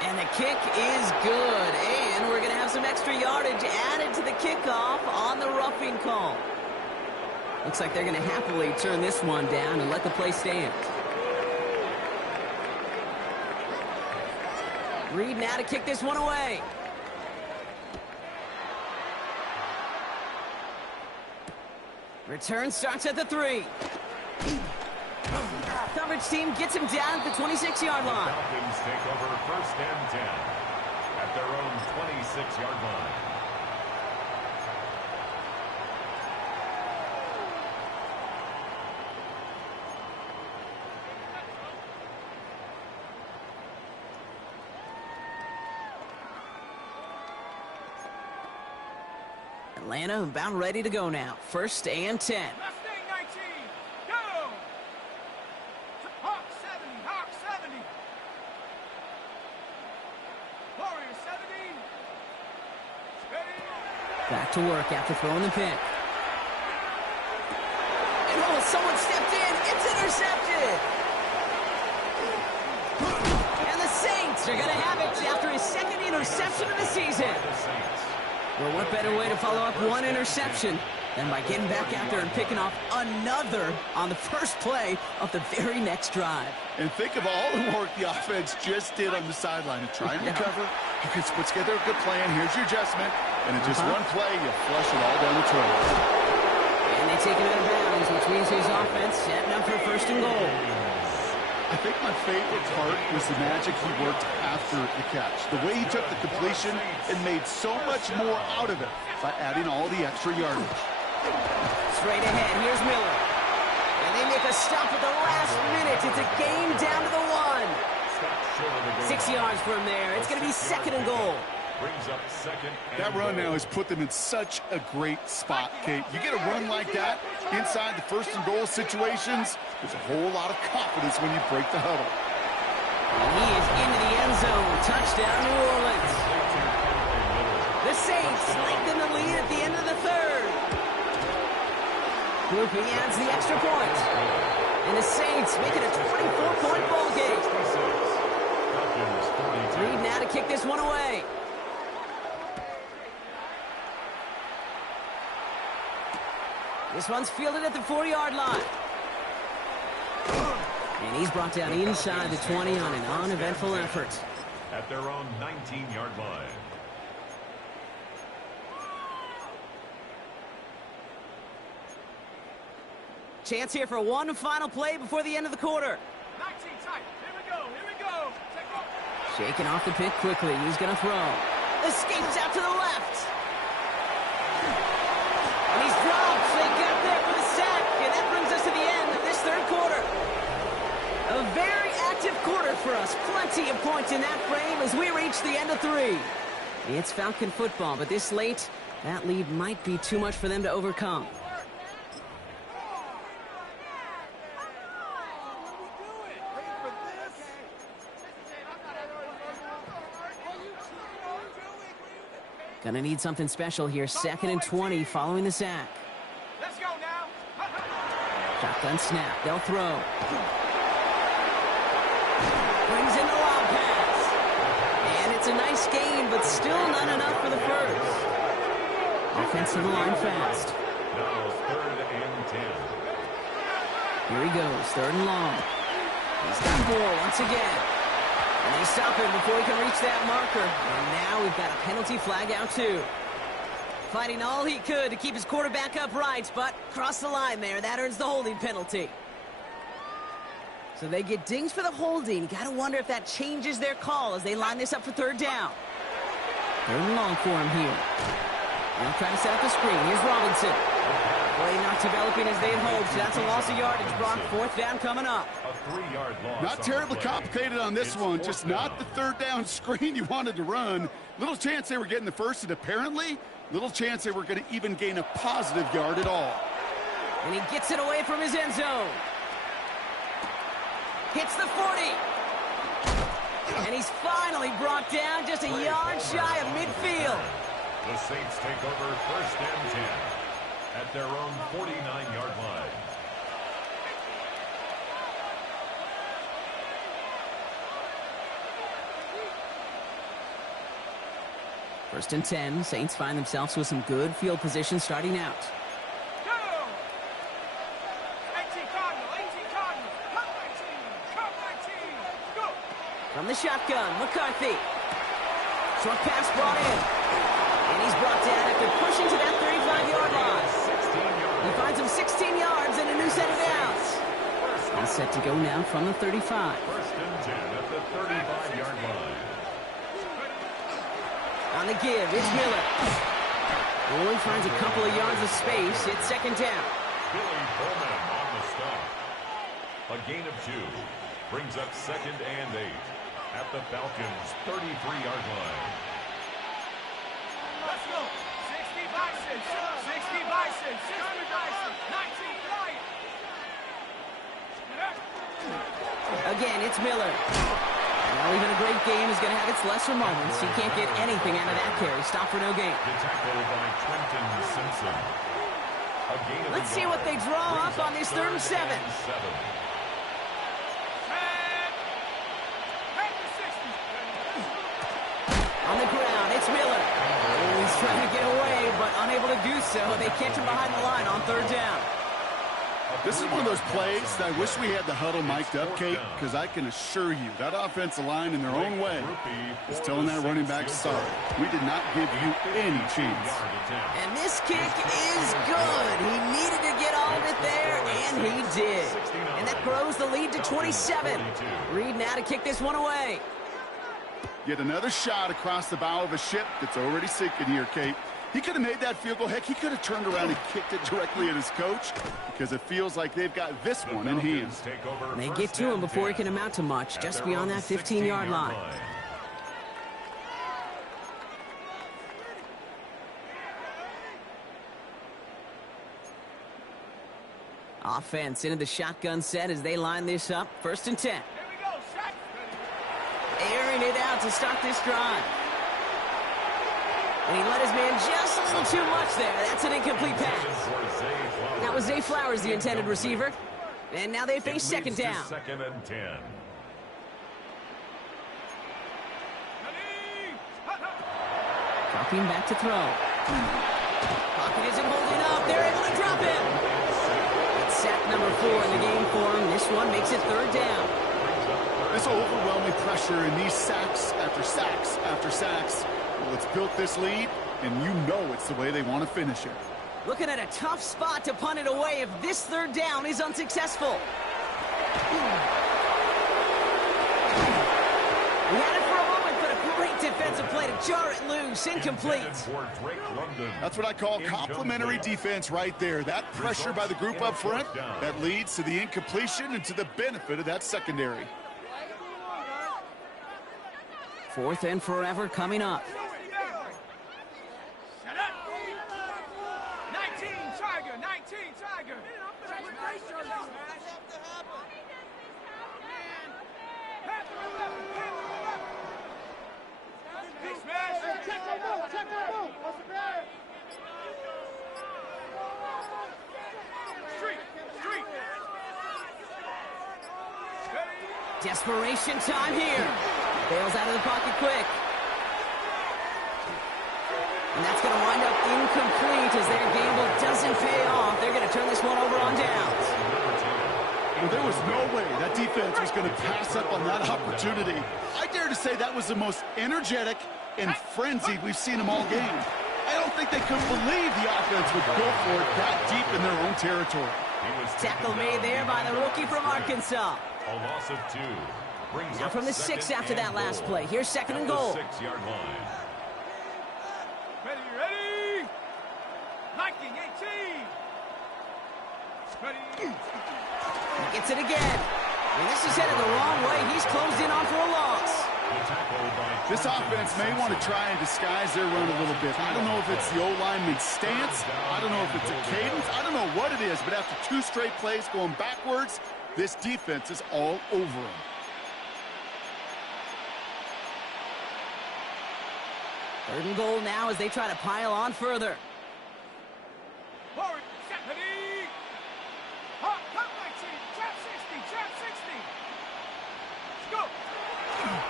And the kick is good. And we're going to have some extra yardage added to the kickoff on the roughing call. Looks like they're going to happily turn this one down and let the play stand. Reed now to kick this one away. Return starts at the 3. Coverage team gets him down at the 26-yard line. Falcons take over 1st and 10 at their own 26-yard line. Atlanta about ready to go now. 1st and 10. Mustang 19. Go. Hawk 70. Hawk 70. Warriors 70. Steady. Back to work after throwing the pick. And oh, someone stepped in. It's intercepted. And the Saints are going to have it after his 2nd interception of the season. Well, what better way to follow up one interception Then by getting back out there and picking off another on the first play of the very next drive. And think of all the work the offense just did on the sideline to try and recover. You can put together a good plan. Here's your adjustment. And in just one play, you flush it all down the trail. And they take it out of bounds, which means his offense setting up for first and goal. I think my favorite part was the magic he worked after the catch. The way he took the completion and made so much more out of it by adding all the extra yardage. Straight ahead, here's Miller. And they make a stop at the last minute. It's a game down to the 1. 6 yards from there. It's going to be second and goal. Brings up second. That run now has put them in such a great spot, Kate. You get a run like that inside the first and goal situations, there's a whole lot of confidence when you break the huddle. And he is into the end zone. Touchdown, New Orleans. The Saints lengthen the lead at the end of the third. Groupie adds the extra point. And the Saints make it a 24-point ball game. Reed now to kick this one away. This one's fielded at the 4-yard line. And he's brought down inside the 20 on an uneventful effort. At their own 19-yard line. Chance here for one final play before the end of the quarter. 19 tight. Here we go. Here we go. Take off. Shaking off the pick quickly. He's going to throw. Escapes out to the left. And he's dropped. They got there for the sack. And that brings us to the end of this third quarter. A very active quarter for us. Plenty of points in that frame as we reach the end of 3. It's Falcon football, but this late, that lead might be too much for them to overcome. Gonna need something special here. Second and 20 following the sack. Let's go now. Shotgun snap. They'll throw. Brings in the lob pass. And it's a nice gain, but still not enough for the first. Offensive line fast. Now third and 10. Here he goes. Third and long. He's got 4 once again. And they stop him before he can reach that marker. And now we've got a penalty flag out too. Fighting all he could to keep his quarterback upright, but crossed the line there. That earns the holding penalty. So they get dinged for the holding. Got to wonder if that changes their call as they line this up for third down. Third and long for him here. They'll try to set up the screen. Here's Robinson. Play not developing as they'd hoped. So that's a loss of yardage. Brock, fourth down coming up. A 3-yard loss. Not terribly complicated on this one. Just not the third down screen you wanted to run. Little chance they were getting the first, and apparently little chance they were going to even gain a positive yard at all. And he gets it away from his end zone. Hits the 40. And he's finally brought down just a yard shy of midfield. The Saints take over first and 10 at their own 49-yard line. First and 10. Saints find themselves with some good field position starting out. Go! 18 Cardinal. 18 Cardinal. Cut 19. Cut 19. Go! From the shotgun, McCarthy. Short pass brought in. And he's brought down after pushing to that 35-yard line. He finds him 16 yards and a new set of downs. All set to go now from the 35. First and 10 at the 35-yard line. On the give, it's Miller. Only finds a couple of yards of space. It's second down. Billy Bowman on the stop. A gain of 2 brings up second and 8 at the Falcons' 33-yard line. Let's go. 60 Bison. 60 Bison. 60 Bison. 19 Lion. Again, it's Miller. Well, even a great game is going to have its lesser moments. He can't get anything out of that carry. Stop for no gain. The tackle by Trenton Simpson. A gain of Let's see what they draw up on this third and 7. On the ground, it's Miller. Oh, he's trying to get away, but unable to do so they catch him behind the line on third down. This is one of those plays that I wish we had the huddle mic'd up, Kate, because I can assure you that offensive line in their own way is telling that running back, sorry, we did not give you any chance. And this kick is good. He needed to get all of it there, and he did. And that grows the lead to 27. Reed now to kick this one away. Yet another shot across the bow of a ship that's already sinking here, Kate. He could have made that field goal. Heck, he could have turned around and kicked it directly at his coach because it feels like they've got this one in hand. They get to him before he can amount to much, just beyond that 15-yard line. Offense into the shotgun set as they line this up. 1st and 10. Here we go, shot. Airing it out to start this drive. And he let his man just a little too much there. That's an incomplete pass. That was Zay Flowers, the intended receiver. And now they face 2nd down. 2nd and 10. Dropping back to throw. Pocket isn't holding up. They're able to drop him. It's sack number 4 in the game for him. This one makes it 3rd down. This overwhelming pressure and these sacks after sacks after sacks. Well, it's built this lead, and you know it's the way they want to finish it. Looking at a tough spot to punt it away if this 3rd down is unsuccessful. We had it for a moment, but a great defensive play to jar it loose. Incomplete. That's what I call complimentary defense right there. That pressure by the group up front, that leads to the incompletion and to the benefit of that secondary. 4th and forever coming up. 19 Tiger, 19 Tiger. Desperation time here. Bails out of the pocket quick. And that's going to wind up incomplete as their gamble doesn't pay off. They're going to turn this one over on downs. Well, there was no way that defense was going to pass up on that opportunity. I dare to say that was the most energetic and frenzied we've seen them all game. I don't think they could believe the offense would go for it that deep in their own territory. Tackle made there by the rookie from Arkansas. A loss of 2. Now from the 6 after that last play. Here's 2nd and goal. 6-yard line. Ready? 19, 18. Ready? He gets it again. And this is headed the wrong way. He's closed in on for a loss. This offense may want to try and disguise their run a little bit. I don't know if it's the O-lineman's stance. I don't know if it's a cadence. I don't know what it is, but after 2 straight plays going backwards, this defense is all over them. Third and goal now as they try to pile on further. Forward, set, ready. Hop, 19, trap 60, trap 60. Let's go.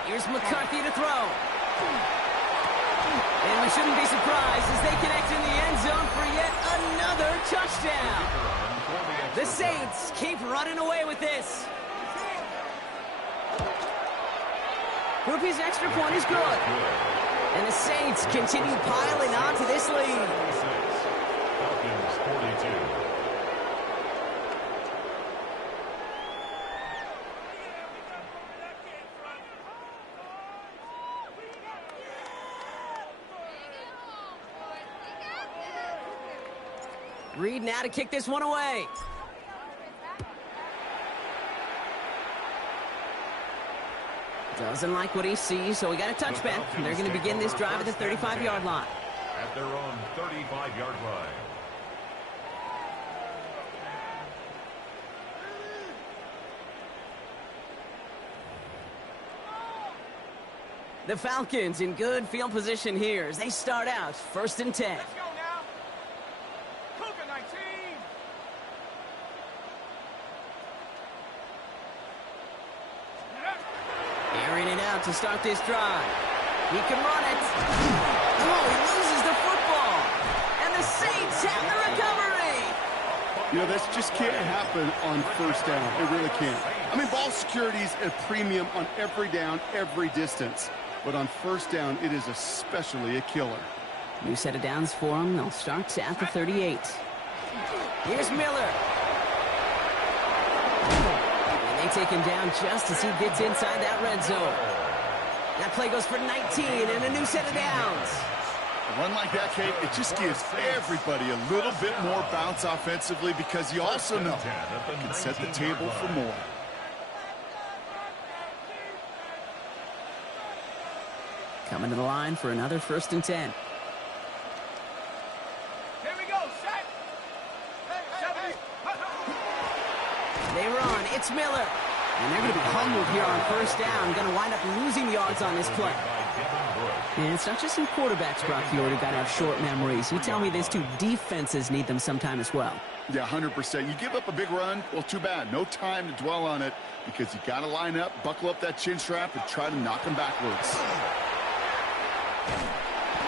Here's McCarthy to throw. And we shouldn't be surprised as they connect in the end zone for yet another touchdown. The Saints keep running away with this. Groupie's extra point is good. And the Saints continue piling on to this lead. Falcons 42. Reed now to kick this one away. Doesn't like what he sees, so we got a touchback. And they're going to begin this drive at the 35-yard line. At their own 35-yard line. The Falcons in good field position here as they start out 1st and 10. Let's go now. Cougar 19. Airing it out to start this drive. He can run it. Oh, he loses the football. And the Saints have You know, this just can't happen on first down. It really can't. I mean, ball security is a premium on every down, every distance. But on first down, it is especially a killer. New set of downs for them. They'll start at the 38. Here's Miller. And they take him down just as he gets inside that red zone. That play goes for 19 and a new set of downs. A run like that, Kate, it just gives everybody a little bit more bounce offensively because you also know it can set the table for more. Coming to the line for another 1st and 10. Here we go, set. Hey. They run. It's Miller. And they're going to be humbled here on first down. Going to wind up losing yards on this play. And it's not just some quarterbacks, Brock Huard, who got to have short memories. You tell me these two defenses need them sometime as well. Yeah, 100%. You give up a big run, well, too bad. No time to dwell on it because you got to line up, buckle up that chin strap, and try to knock them backwards.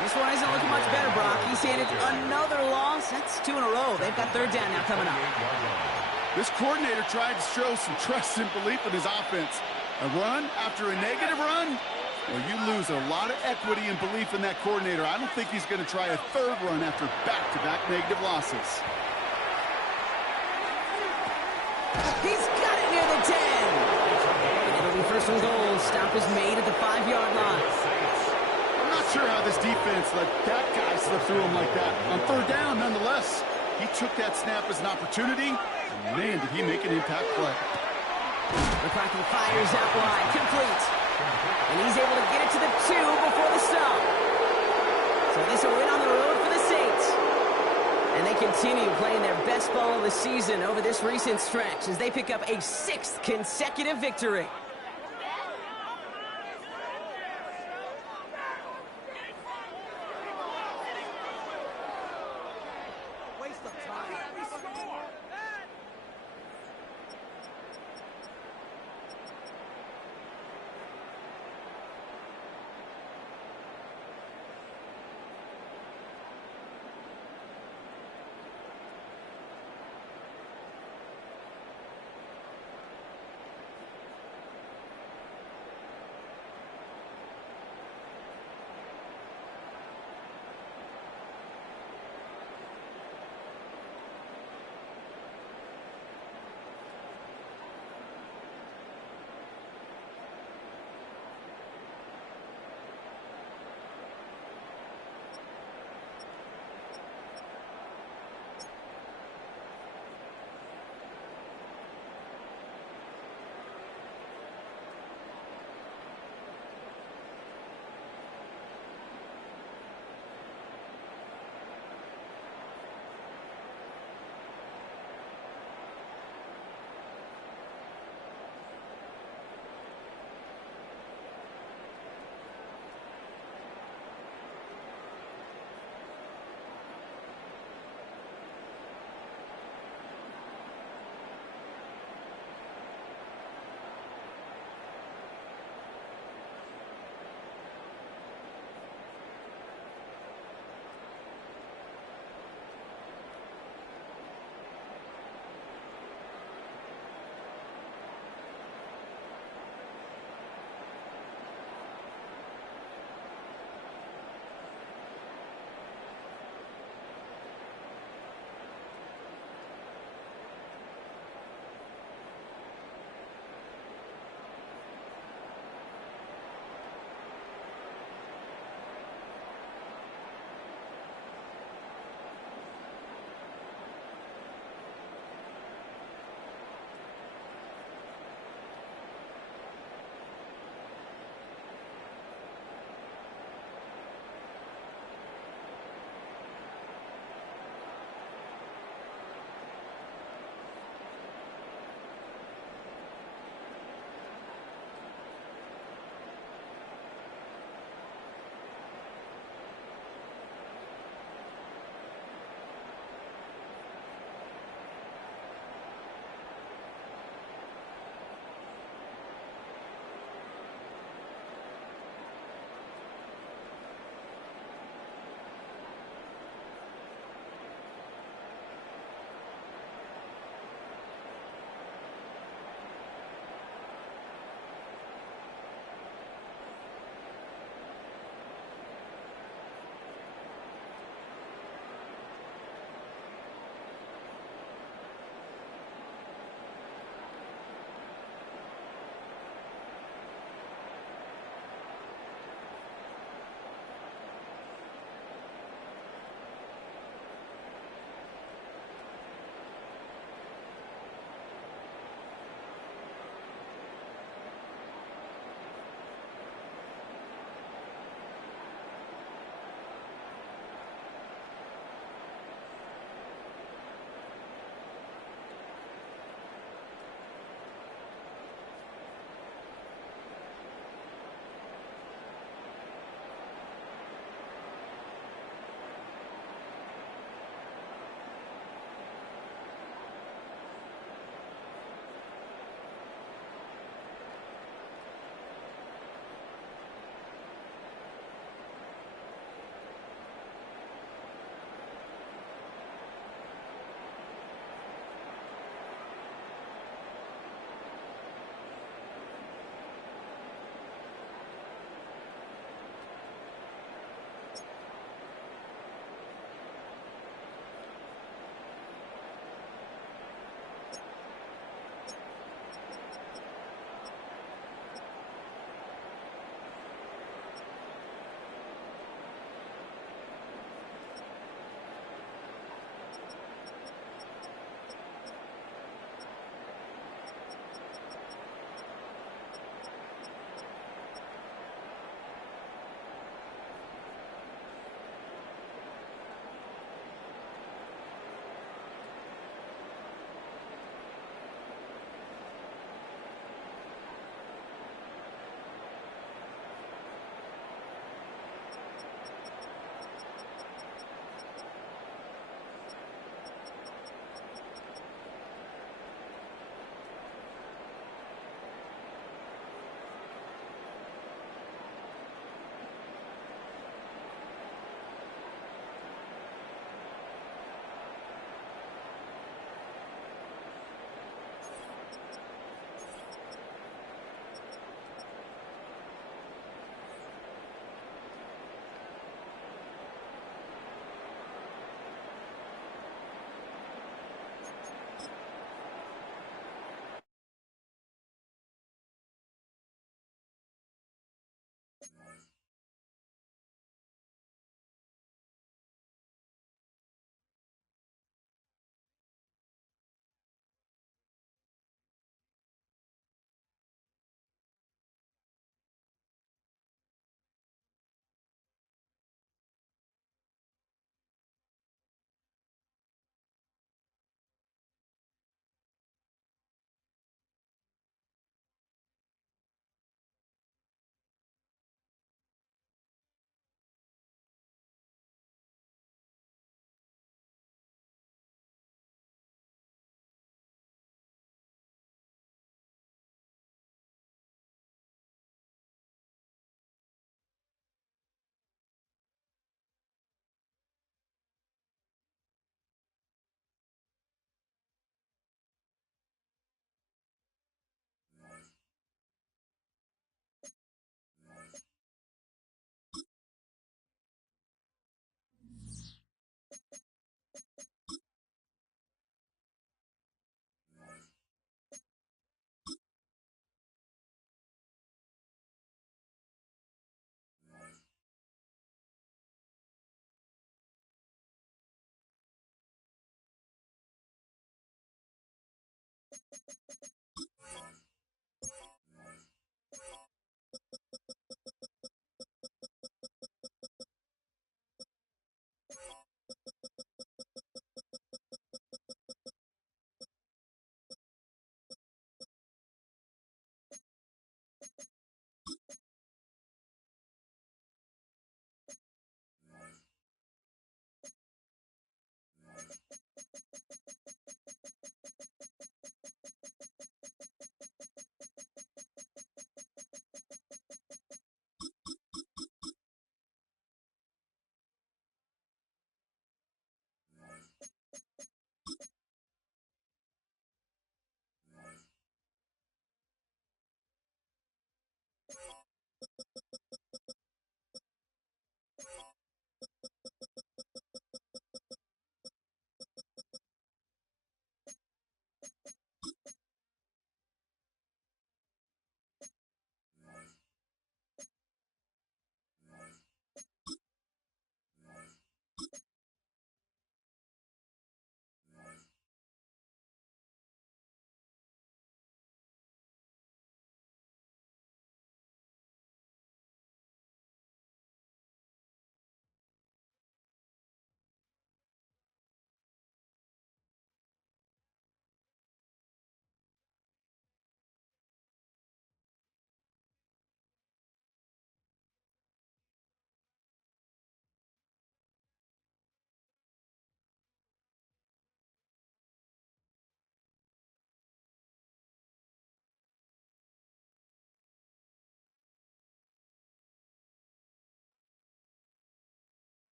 This one isn't looking much better, Brock. He's handed another loss. That's 2 in a row. They've got 3rd down now coming up. This coordinator tried to show some trust and belief in his offense. A run after a negative run? Well, you lose a lot of equity and belief in that coordinator. I don't think he's going to try a 3rd run after back-to-back negative losses. He's got it near the 10. And it'll be 1st and goal. Stop is made at the 5-yard line. I'm not sure how this defense let that guy slip through him like that. On 3rd down, nonetheless, he took that snap as an opportunity. And man, did he make an impact play. McCarthy fires out wide, complete. And he's able to get it to the 2 before the stop. So this will win on the road for the Saints. And they continue playing their best ball of the season over this recent stretch as they pick up a 6th consecutive victory.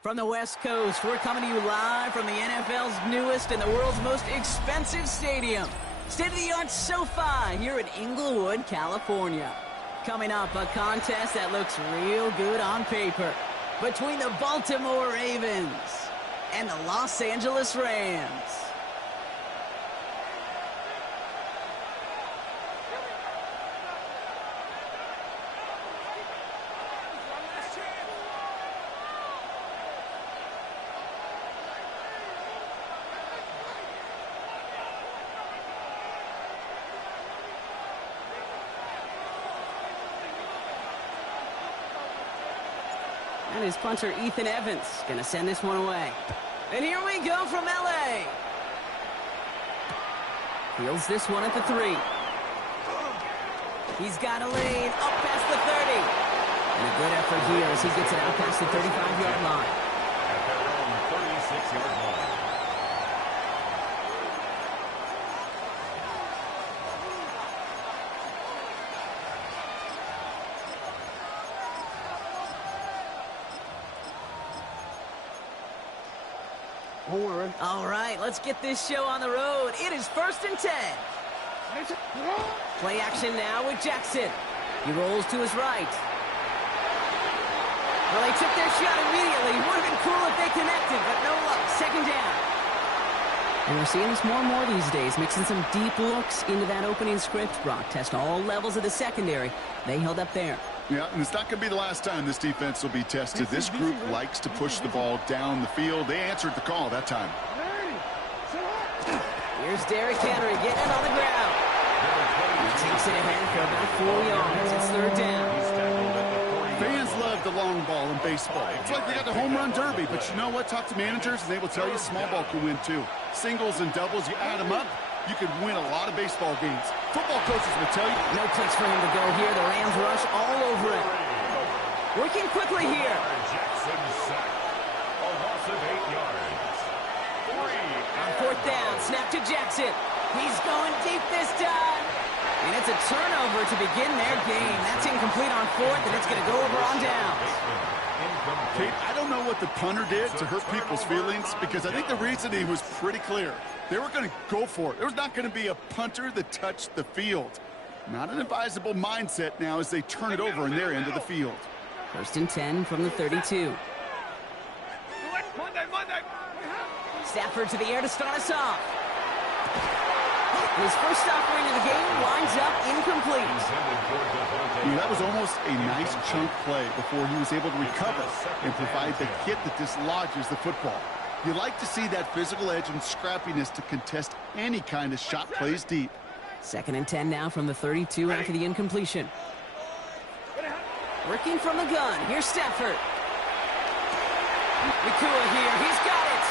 From the West Coast, we're coming to you live from the NFL's newest and the world's most expensive stadium. State-of-the-art SoFi here in Inglewood, California. Coming up, a contest that looks real good on paper between the Baltimore Ravens and the Los Angeles Rams. And his punter, Ethan Evans, going to send this one away. And here we go from L.A. Fields this one at the 3. He's got a lane up past the 30. And a good effort here as he gets it out past the 35-yard line. At their own 36-yard line. All right, let's get this show on the road. It is 1st and 10. Play action now with Jackson. He rolls to his right. Well, they took their shot immediately. Would have been cool if they connected, but no luck. 2nd down. And we're seeing this more and more these days, mixing some deep looks into that opening script. Brock test all levels of the secondary. They held up there. Yeah, and it's not going to be the last time this defense will be tested. This group likes to push the ball down the field. They answered the call that time. Here's Derrick Henry getting it on the ground. He takes it ahead for about 4 yards. It's 3rd down. Fans love the long ball in baseball. It's like they got the home run derby, but you know what? Talk to managers, and they will tell you small ball can win too. Singles and doubles, you add them up, you could win a lot of baseball games. Football coaches will tell you. No place for him to go here. The Rams rush all over it. Working quickly here. Jackson sack. A loss of 8 yards. 3. On 4th down, snap to Jackson. He's going deep this time. And it's a turnover to begin their game. That's incomplete on 4th, and it's going to go over on downs. Kate, I don't know what the punter did to hurt people's feelings, because I think the reasoning was pretty clear. They were going to go for it. There was not going to be a punter that touched the field. Not an advisable mindset now as they turn it over in their end of the field. 1st and 10 from the 32. Monday. Stafford to the air to start us off. His first offering of the game winds up incomplete. Yeah, that was almost a nice chunk play before he was able to recover and provide the hit that dislodges the football. You like to see that physical edge and scrappiness to contest any kind of shot plays deep. 2nd and 10 now from the 32 after the incompletion. Working from the gun. Here's Stafford. Nakua here. He's got it.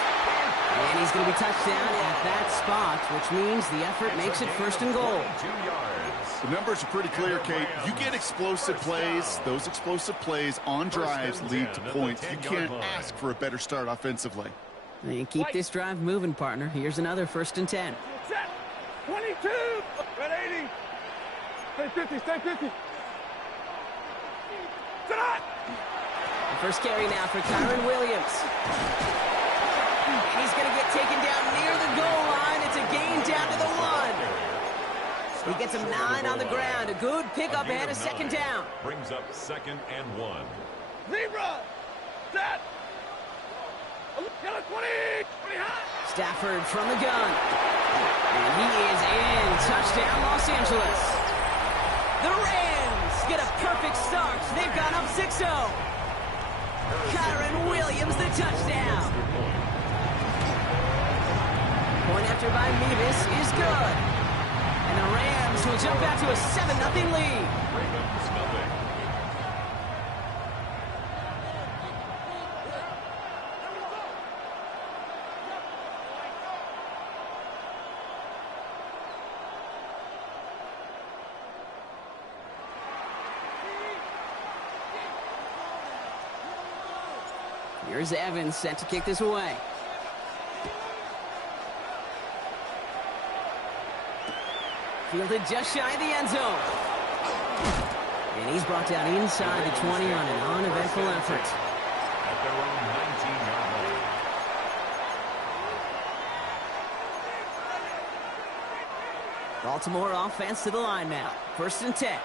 And he's going to be touched down at that spot, which means the effort makes it 1st and goal. 2 yards. The numbers are pretty clear, Kate. You get explosive plays. Those explosive plays on drives lead to points. You can't ask for a better start offensively. And keep this drive moving, partner. Here's another 1st and 10. Set. 22. Red 80. Stay 50. Stay 50. Tonight. The first carry now for Kyren Williams. And he's going to get taken down near the goal line. It's a gain down to the 1. He gets him 9 on the ground. A good pickup and a 2nd down. Brings up 2nd and 1. Zebra. Set. Yellow 20. 20 high. Stafford from the gun. And he is in. Touchdown, Los Angeles. The Rams get a perfect start. They've gone up 6-0. Kyren Williams, the touchdown. Point after by Mevis is good. And the Rams will jump out to a 7-0 lead. Ravens nothing. Here's Evans set to kick this away. Fielded just shy of the end zone. And he's brought down inside the 20 on an uneventful effort. At their own Baltimore offense to the line now. 1st and 10.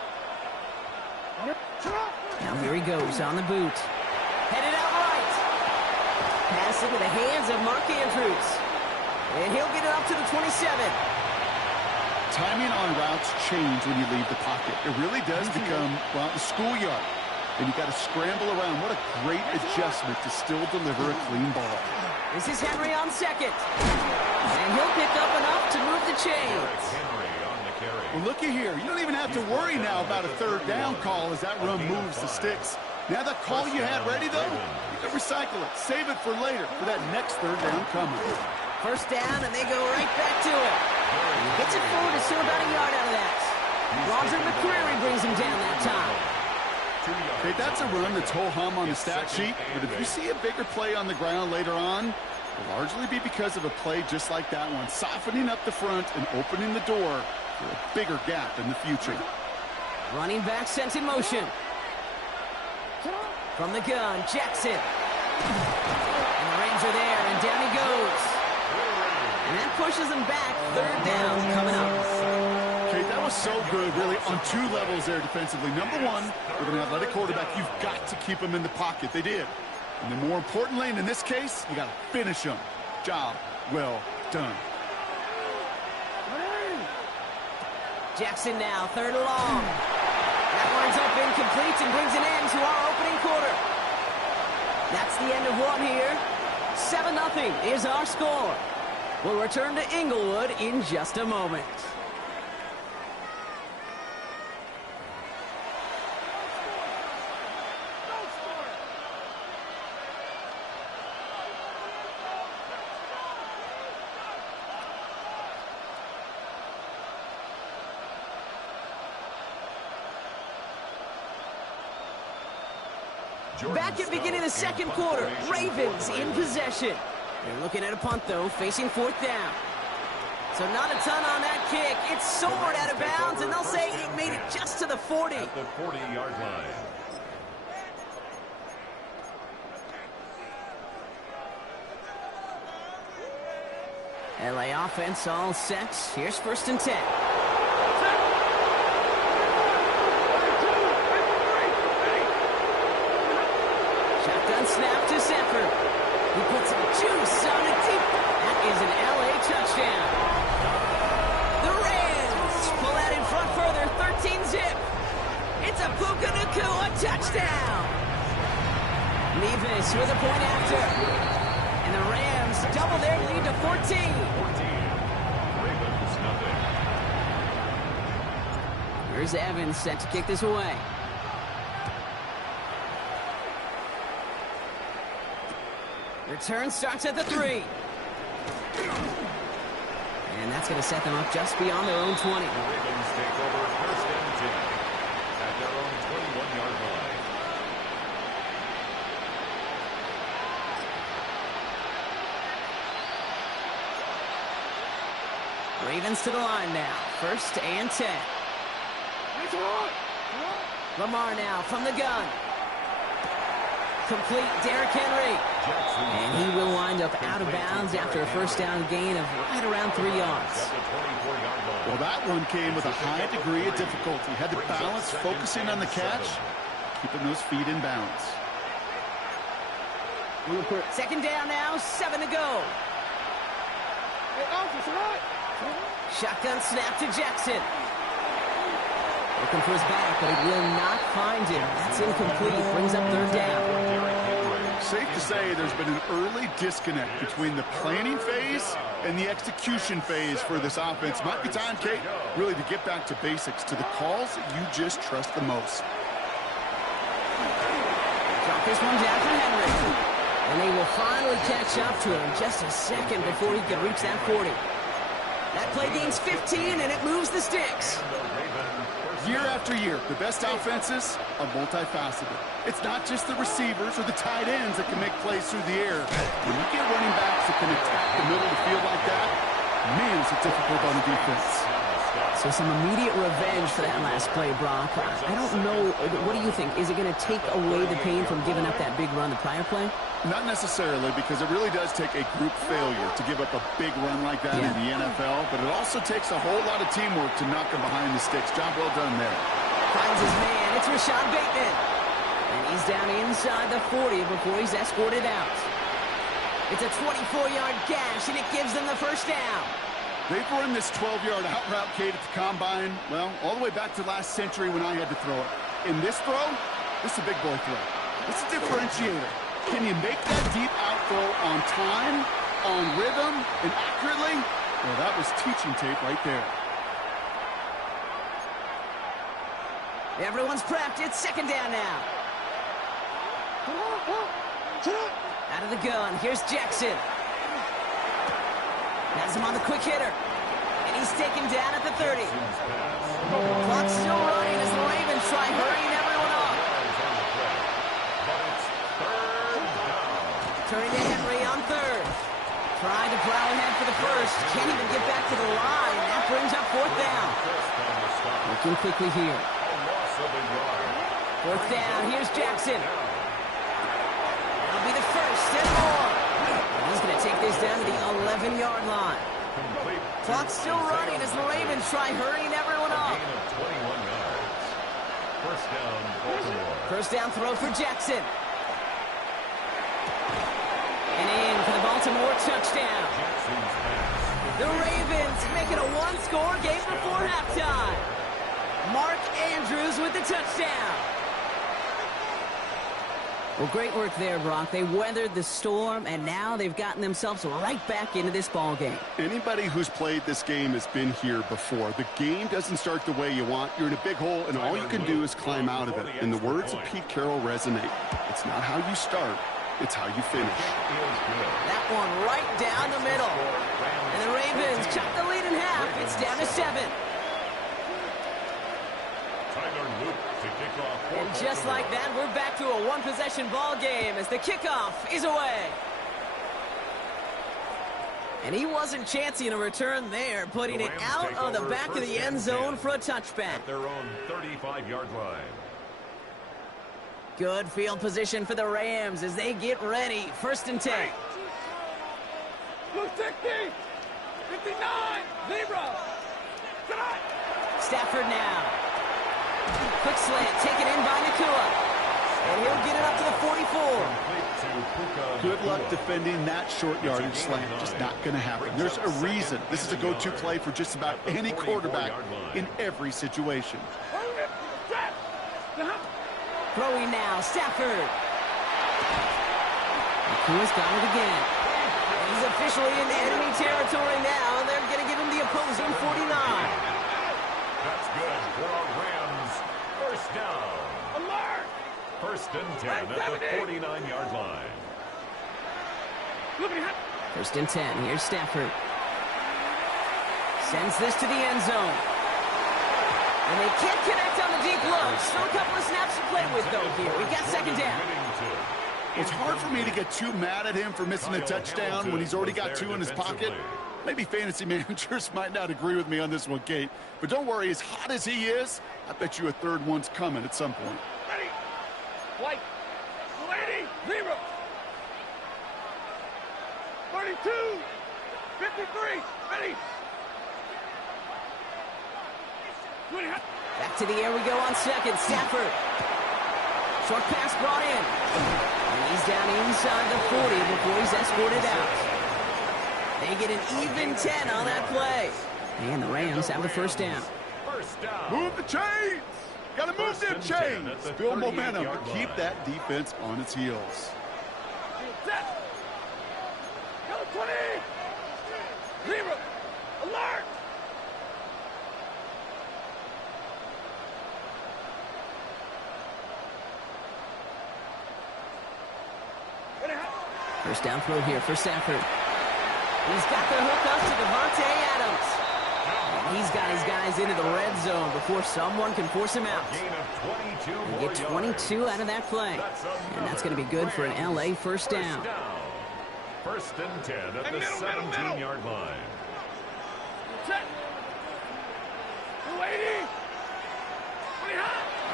Now here he goes on the boot. Headed out right. Pass into the hands of Mark Andrews. And he'll get it up to the 27. Timing on routes change when you leave the pocket. It really does become, well, the schoolyard. And you got to scramble around. What a great adjustment to still deliver a clean ball. This is Henry on 2nd. And he'll pick up enough to move the chains. Well, looky here. You don't even have to worry now about a 3rd down call as that run moves the sticks. Now that call you had ready, though, you can recycle it. Save it for later for that next 3rd down coming. 1st down, and they go right back to it. Gets it forward to still about a yard out of that. Roger McCreary brings him down that time. Okay, that's a run that's ho-hum on the stat sheet, but if you see a bigger play on the ground later on, it'll largely be because of a play just like that one, softening up the front and opening the door for a bigger gap in the future. Running back sent in motion. From the gun, Jackson. And the Rams are there, and down he goes. And that pushes him back. 3rd down coming up. Okay, that was so good, really, on 2 levels there defensively. Number one, with an athletic quarterback, you've got to keep him in the pocket. They did. And then more importantly, in this case, you got to finish him. Job well done. Jackson now, 3rd and long. That winds up incomplete and brings an end to our opening quarter. That's the end of 1 here. 7-0 is our score. We'll return to Inglewood in just a moment. Back at beginning of the 2nd quarter, Ravens in possession. They're looking at a punt, though, facing 4th down. So not a ton on that kick. It's soared out of bounds, and they'll say it made it just to the 40. At the 40-yard line. LA offense all set. Here's 1st and 10. Shotgun snap to Sanford. He puts some juice on it deep. That is an LA touchdown. The Rams pull out in front further, 13-zip. It's a Puka Nacua touchdown. Nevis with a point after. And the Rams double their lead to 14. Ravens nothing. Here's Evans set to kick this away. Return starts at the 3. And that's going to set them up just beyond their own 20. The Ravens take over 1st and 10 at their own 21-yard line. Ravens to the line now. 1st and 10. Lamar now from the gun. Complete, Derrick Henry. And he will wind up out of bounds after a 1st down gain of right around 3 yards. Well, that one came with a high degree of difficulty. Had to balance focusing on the catch, keeping those feet in bounds. 2nd down now, 7 to go. Shotgun snap to Jackson. Looking for his back, but it will not find him. That's incomplete. Brings up 3rd down. Safe to say there's been an early disconnect between the planning phase and the execution phase for this offense. Might be time, Kate, really to get back to basics, to the calls that you just trust the most. Drop this one down for Henry. And they will finally catch up to him just a second before he can reach that 40. That play gains 15, and it moves the sticks. Year after year, the best offenses are multifaceted. It's not just the receivers or the tight ends that can make plays through the air. When you get running backs that can attack the middle of the field like that, man, is it difficult on the defense. So some immediate revenge for that last play, Brock. I don't know. What do you think? Is it going to take away the pain from giving up that big run the prior play? Not necessarily, because it really does take a group failure to give up a big run like that in the NFL, but it also takes a whole lot of teamwork to knock him behind the sticks. Job well done there. Finds his man. It's Rashad Bateman. And he's down inside the 40 before he's escorted out. It's a 24-yard gash, and it gives them the first down. They've run this 12-yard out route, Kate, at the combine, well, all the way back to last century when I had to throw it. In this throw, this is a big boy throw. It's a differentiator. Can you make that deep out throw on time, on rhythm, and accurately? Well, that was teaching tape right there. Everyone's prepped. It's second down now. Out of the gun. Here's Jackson. Has him on the quick hitter. And he's taken down at the 30. Clock's still running as the Ravens try hurrying everyone up. Turning to Henry on third. Trying to plow ahead for the first. Can't even get back to the line. That brings up fourth down. Looking quickly here. Fourth down. Here's Jackson. That'll be the first and more. And he's going to take this down to the 11-yard line. Clock's still running as the Ravens try hurrying everyone up. First down, Baltimore. First down throw for Jackson. And in for the Baltimore touchdown. The Ravens make it a one-score game before halftime. Mark Andrews with the touchdown. Well, great work there, Brock. They weathered the storm, and now they've gotten themselves right back into this ball game. Anybody who's played this game has been here before. The game doesn't start the way you want. You're in a big hole, and all you can do is climb out of it. And the words of Pete Carroll resonate. It's not how you start, it's how you finish. That one right down the middle. And the Ravens cut the lead in half. It's down to 7. And just like that, we're back to a one-possession ball game as the kickoff is away. And he wasn't chancing a return there, putting it out on the back of the end zone for a touchback. At their own 35-yard line. Good field position for the Rams as they get ready. First and 10. Blue 60, 59, 0. Stafford now. Quick slant, taken in by Nakua. And he'll get it up to the 44. Good luck defending that short yardage slant. Just not going to happen. There's a reason. This is a go-to play for just about any quarterback in every situation. Throwing now, Stafford. Nakua's got it again. He's officially in enemy territory now. They're going to give him the opposing 49. That's good for our Rams. First down. Alert! First and 10 at the 49-yard line. First and 10. Here's Stafford. Sends this to the end zone. And they can't connect on the deep look. Still a couple of snaps to play with, though, here. We've got second down. It's hard for me to get too mad at him for missing a touchdown when he's already got 2 in his pocket. Maybe fantasy managers might not agree with me on this one, Kate. But don't worry, as hot as he is, I bet you a third one's coming at some point. Ready. White. 20, 0. 32, 53, ready. Back to the air we go on second. Stafford. Short pass brought in. And he's down inside the 40 before he's escorted out. They get an even 10 on that play. And the Rams have the first down. Move the chains! Gotta move them chains! Build momentum, but keep that defense on its heels. Set. Go 20. 0. Alert. First down throw here for Stafford. He's got the hook up to Devontae Adams. And he's got his guys into the red zone before someone can force him out. They get 22 out of that play. And that's going to be good for an LA first down. First and 10 at the 17-yard line. Set.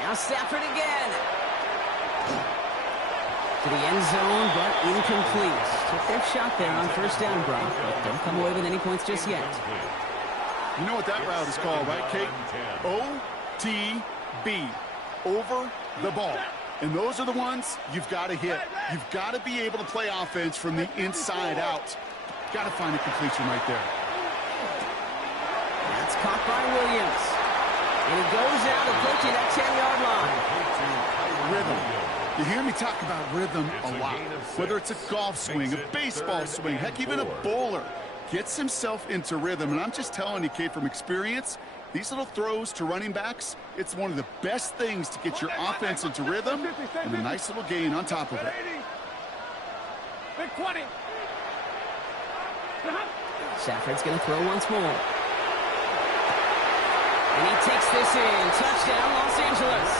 Now Stafford again. To the end zone, but incomplete. Took their shot there on first down, Brock, but don't come away with any points just yet. You know what that route is called, right, Kate? OTB, over the ball. And those are the ones you've got to hit. You've got to be able to play offense from the inside out. Got to find a completion right there. That's caught by Williams. And he goes out approaching that 10-yard line. Rhythm. You hear me talk about rhythm a lot. Whether it's a golf swing, a baseball swing, heck, even a bowler. Gets himself into rhythm. And I'm just telling you, Kate, from experience, these little throws to running backs, it's one of the best things to get your offense into rhythm and a nice little gain on top of it. Big 20. Stafford's going to throw once more. And he takes this in. Touchdown, Los Angeles.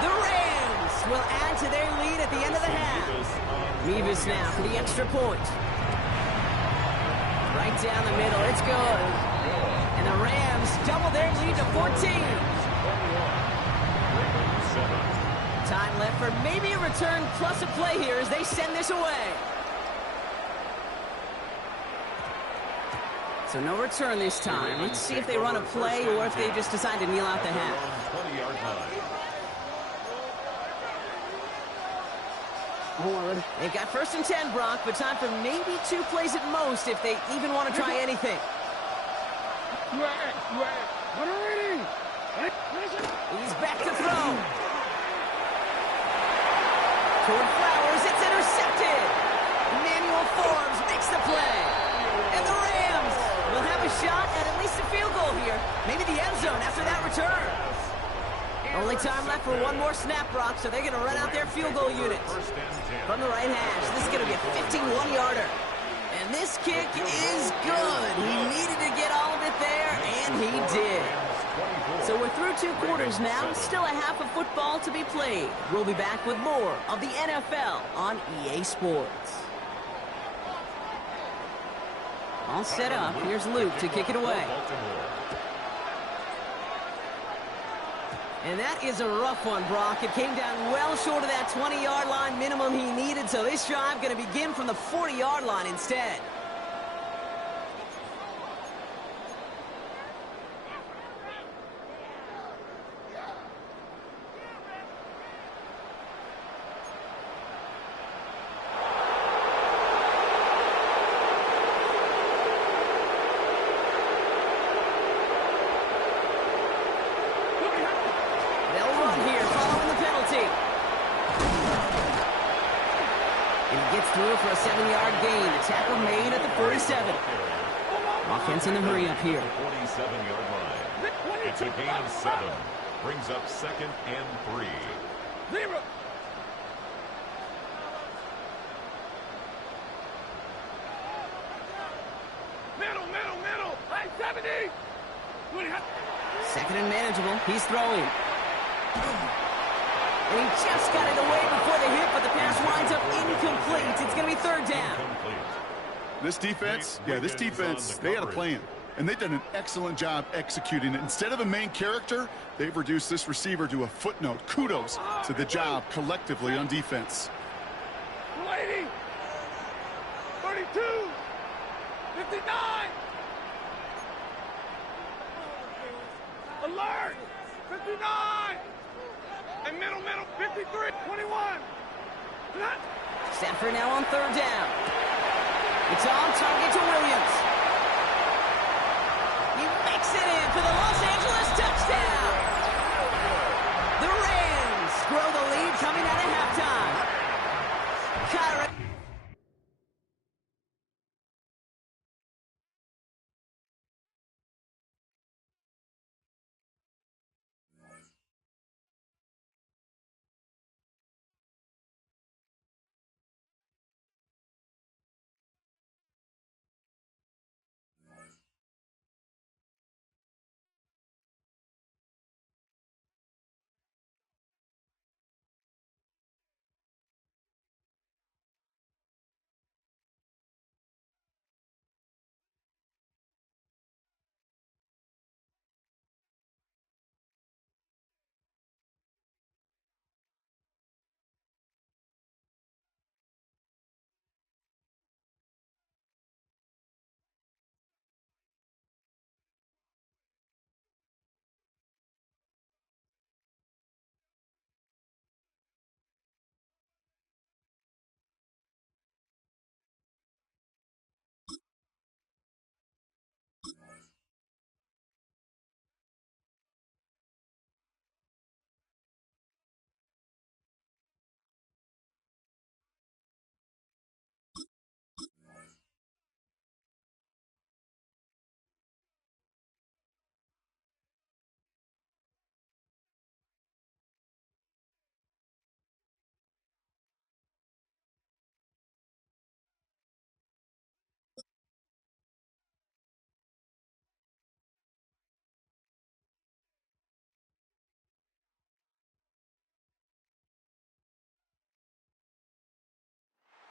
The Rams will add to their lead at the end of the half. Mevis now for the extra point. Right down the middle. It's good. And the Rams double their lead to 14. Time left for maybe a return plus a play here as they send this away. So no return this time. Let's see if they run a play or if they just decide to kneel out the half. 20-yard line. They've got 1st and 10, Brock, but time for maybe 2 plays at most if they even want to try anything. He's back to throw. Toward Flowers, it's intercepted. Emmanuel Forbes makes the play. And the Rams will have a shot at least a field goal here. Maybe the end zone after that return. Only time left for one more snap, Brock, so they're going to run out their field goal units. From the right hash, this is going to be a 51-yarder. And this kick is good. He needed to get all of it there, and he did. So we're through 2 quarters now. Still a half of football to be played. We'll be back with more of the NFL on EA Sports. All set up. Here's Luke to kick it away. And that is a rough one, Brock. It came down well short of that 20-yard line minimum he needed, so this drive going to begin from the 40-yard line instead. Through for a 7-yard gain. The tackle made at the 47. Offense in the hurry up here. 47-yard line. It's a gain of 7. Brings up 2nd and 3. Zero. Middle. Hey, 70. 2nd and manageable. He's throwing. And he just got it away before the hit, but the pass winds up incomplete. It's going to be 3rd down. This defense, they had a plan. And they've done an excellent job executing it. Instead of a main character, they've reduced this receiver to a footnote. Kudos to the job collectively on defense. 80. 32. 59. Alert. 59. And middle, 53, 21. Stafford now on 3rd down. It's on target to Williams. He makes it in for the Los Angeles touchdown. The Rams grow the lead coming out of halftime. Kyron.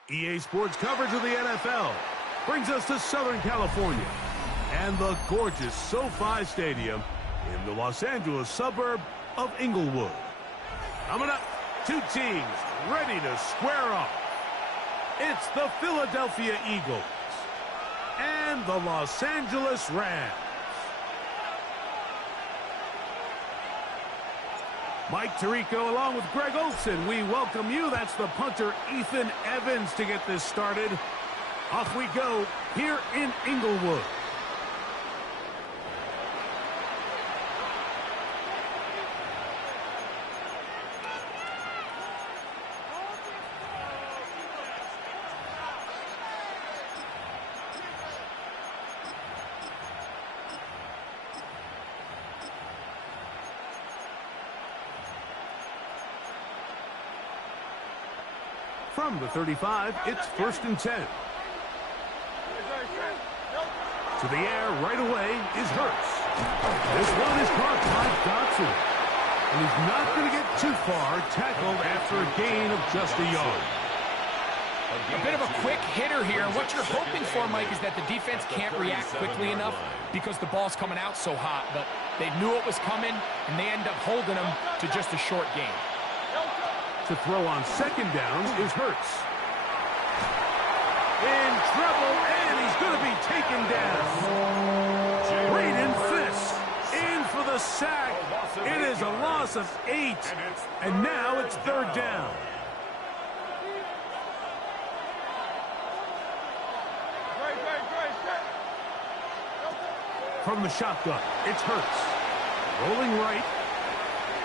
EA Sports coverage of the NFL brings us to Southern California and the gorgeous SoFi Stadium in the Los Angeles suburb of Inglewood. Coming up, two teams ready to square off. It's the Philadelphia Eagles and the Los Angeles Rams. Mike Tirico along with Greg Olson. We welcome you. That's the punter, Ethan Evans, to get this started. Off we go here in Inglewood. From the 35, it's 1st and 10. To the air right away is Hurts. This one is caught by Dotson. And he's not going to get too far, tackled after a gain of just a yard. A bit of a quick hitter here. What you're hoping for, Mike, is that the defense can't react quickly enough because the ball's coming out so hot. But they knew it was coming, and they end up holding them to just a short gain. To throw on 2nd down is Hurts. In trouble, and he's going to be taken down. Braden Fisk in for the sack. It is a loss of 8, and now it's 3rd down. From the shotgun, it's Hurts. Rolling right.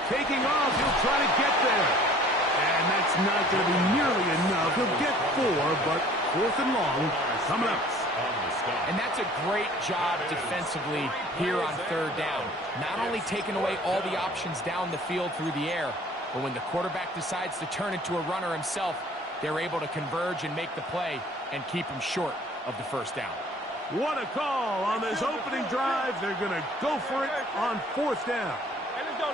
Taking off, he'll try to get there. And that's not going to be nearly enough. He'll get 4, but 4th and long coming up. And that's a great job defensively here on 3rd down. Not only taking away all the options down the field through the air, but when the quarterback decides to turn into a runner himself, they're able to converge and make the play and keep him short of the 1st down. What a call on this opening drive. They're going to go for it on 4th down. Let's go.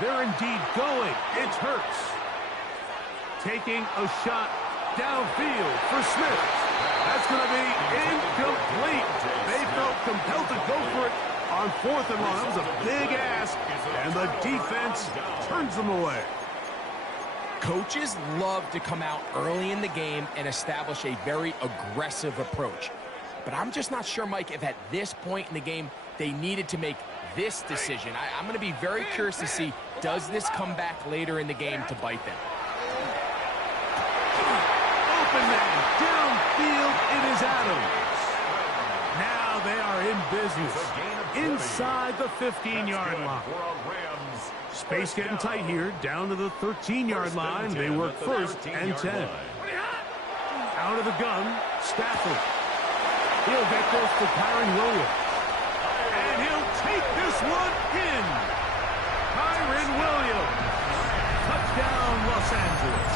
They're indeed going. It's Hurts. Taking a shot downfield for Smith. That's going to be incomplete. They felt compelled to go for it on 4th and long. That was a big ask, and the defense turns them away. Coaches love to come out early in the game and establish a very aggressive approach. But I'm just not sure, Mike, if at this point in the game they needed to make this decision. I'm going to be very curious to see, does this come back later in the game to bite them? Open man, downfield, it is Adams. Now they are in business inside the 15-yard line. Space getting tight here, down to the 13-yard line. They work 1st and 10. Out of the gun, Stafford. He'll get this to Kyren Williams. And he'll take this one in. Kyren Williams. Touchdown, Los Angeles.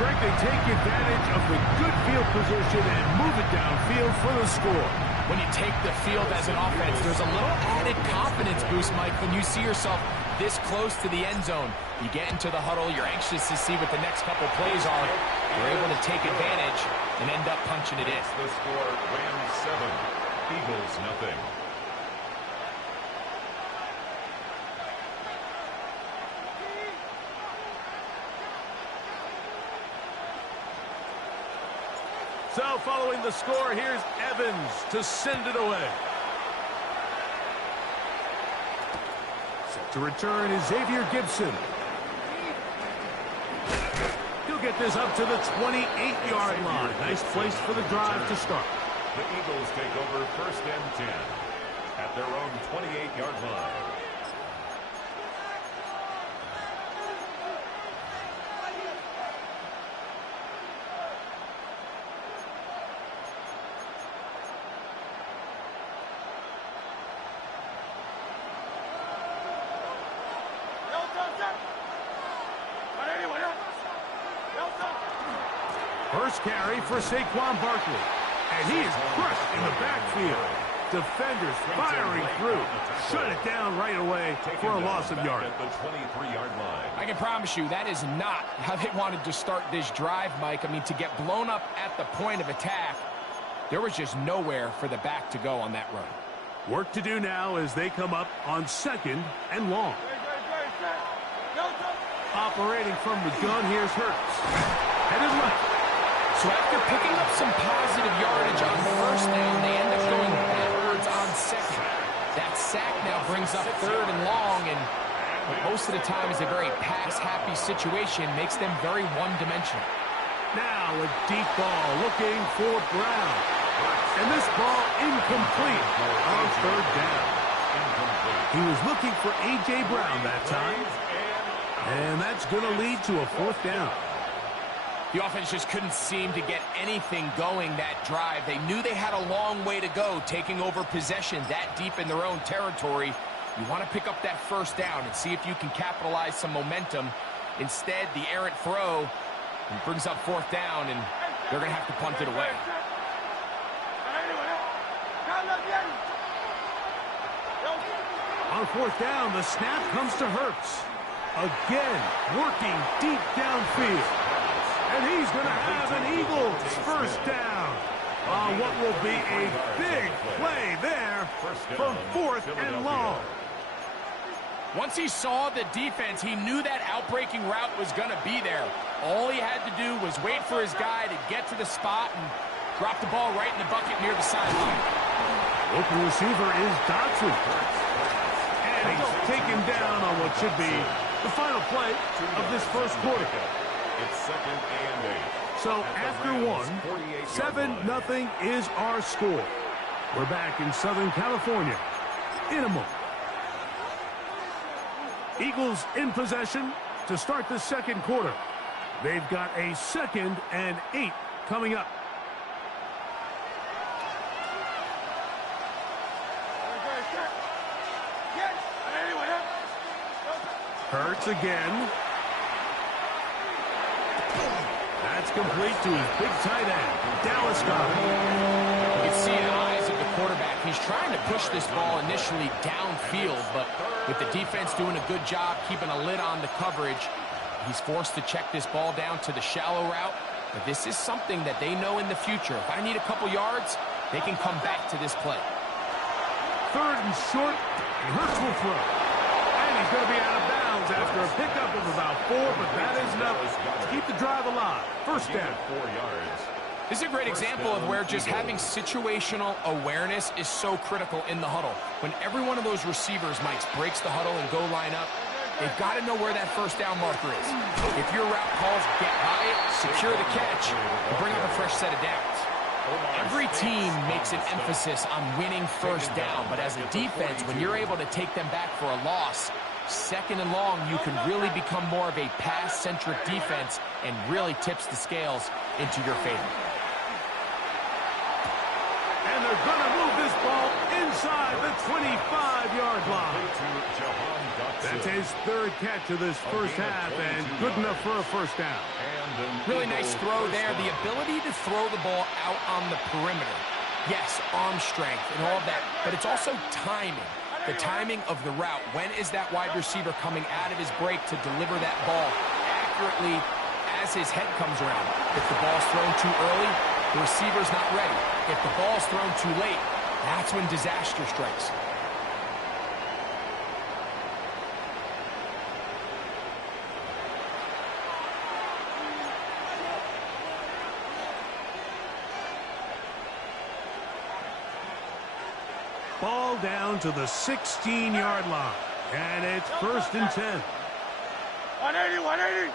Greg, they take advantage of the good field position and move it downfield for the score. When you take the field as an offense, there's a little added confidence boost, Mike, when you see yourself this close to the end zone. You get into the huddle, you're anxious to see what the next couple plays are. You're able to take advantage and end up punching it in. The score, Rams 7, Eagles nothing. So following the score, here's Evans to send it away. Set to return is Xavier Gibson. He'll get this up to the 28-yard line. Nice place for the drive to start. The Eagles take over 1st and 10 at their own 28-yard line. First carry for Saquon Barkley. And he is crushed in the backfield. defenders firing through. Shut it down right away for a loss of yardage. At the 23-yard line. I can promise you that is not how they wanted to start this drive, Mike. I mean, to get blown up at the point of attack, there was just nowhere for the back to go on that run. Work to do now as they come up on 2nd and long. Operating from the gun, here's Hurts. Headed left. So after picking up some positive yardage on first down, they end up going backwards on second. That sack now brings up 3rd and long, and what most of the time is a very pass-happy situation, makes them very one-dimensional. Now a deep ball looking for Brown. And this ball incomplete on 3rd down. He was looking for A.J. Brown that time. And that's going to lead to a 4th down. The offense just couldn't seem to get anything going that drive. They knew they had a long way to go, taking over possession that deep in their own territory. You want to pick up that 1st down and see if you can capitalize some momentum. Instead, the errant throw brings up 4th down, and they're going to have to punt it away. On 4th down, the snap comes to Hurts. Again, working deep downfield. And he's going to have an Eagles 1st down on what will be a big play there from 4th and long. Once he saw the defense, he knew that outbreaking route was going to be there. All he had to do was wait for his guy to get to the spot and drop the ball right in the bucket near the sideline. Open receiver is Dotson. And he's taken down on what should be the final play of this 1st quarter. It's 2nd and 8. So after 7-0 is our score. We're back in Southern California in a moment. Eagles in possession to start the 2nd quarter. They've got a 2nd and 8 coming up. Hurts again. That's complete to his big tight end, Dallas Goedert. You can see in the eyes of the quarterback, he's trying to push this ball initially downfield, but with the defense doing a good job keeping a lid on the coverage, he's forced to check this ball down to the shallow route. But this is something that they know in the future. If I need a couple yards, they can come back to this play. 3rd and short, and Hurts will throw. And he's going to be out of bounds after a pickup of about 4, but that is enough to keep the drive alive. 1st down. 4 yards. This is a great example of where just having situational awareness is so critical in the huddle. When every one of those receivers, Mike, breaks the huddle and go line up, they've got to know where that 1st down marker is. If your route calls, get by it, secure the catch, and bring up a fresh set of downs. Every team makes an emphasis on winning 1st down, but as a defense, when you're able to take them back for a loss, 2nd and long, you can really become more of a pass-centric defense and really tips the scales into your favor. And they're going to move this ball inside the 25-yard line. That's his 3rd catch of this 1st half, and good enough for a 1st down. Really nice throw there. The ability to throw the ball out on the perimeter. Yes, arm strength and all of that, but it's also timing. The timing of the route. When is that wide receiver coming out of his break to deliver that ball accurately as his head comes around? If the ball's thrown too early, the receiver's not ready. If the ball's thrown too late, that's when disaster strikes. Ball down to the 16-yard line. And it's 1st and 10. 180.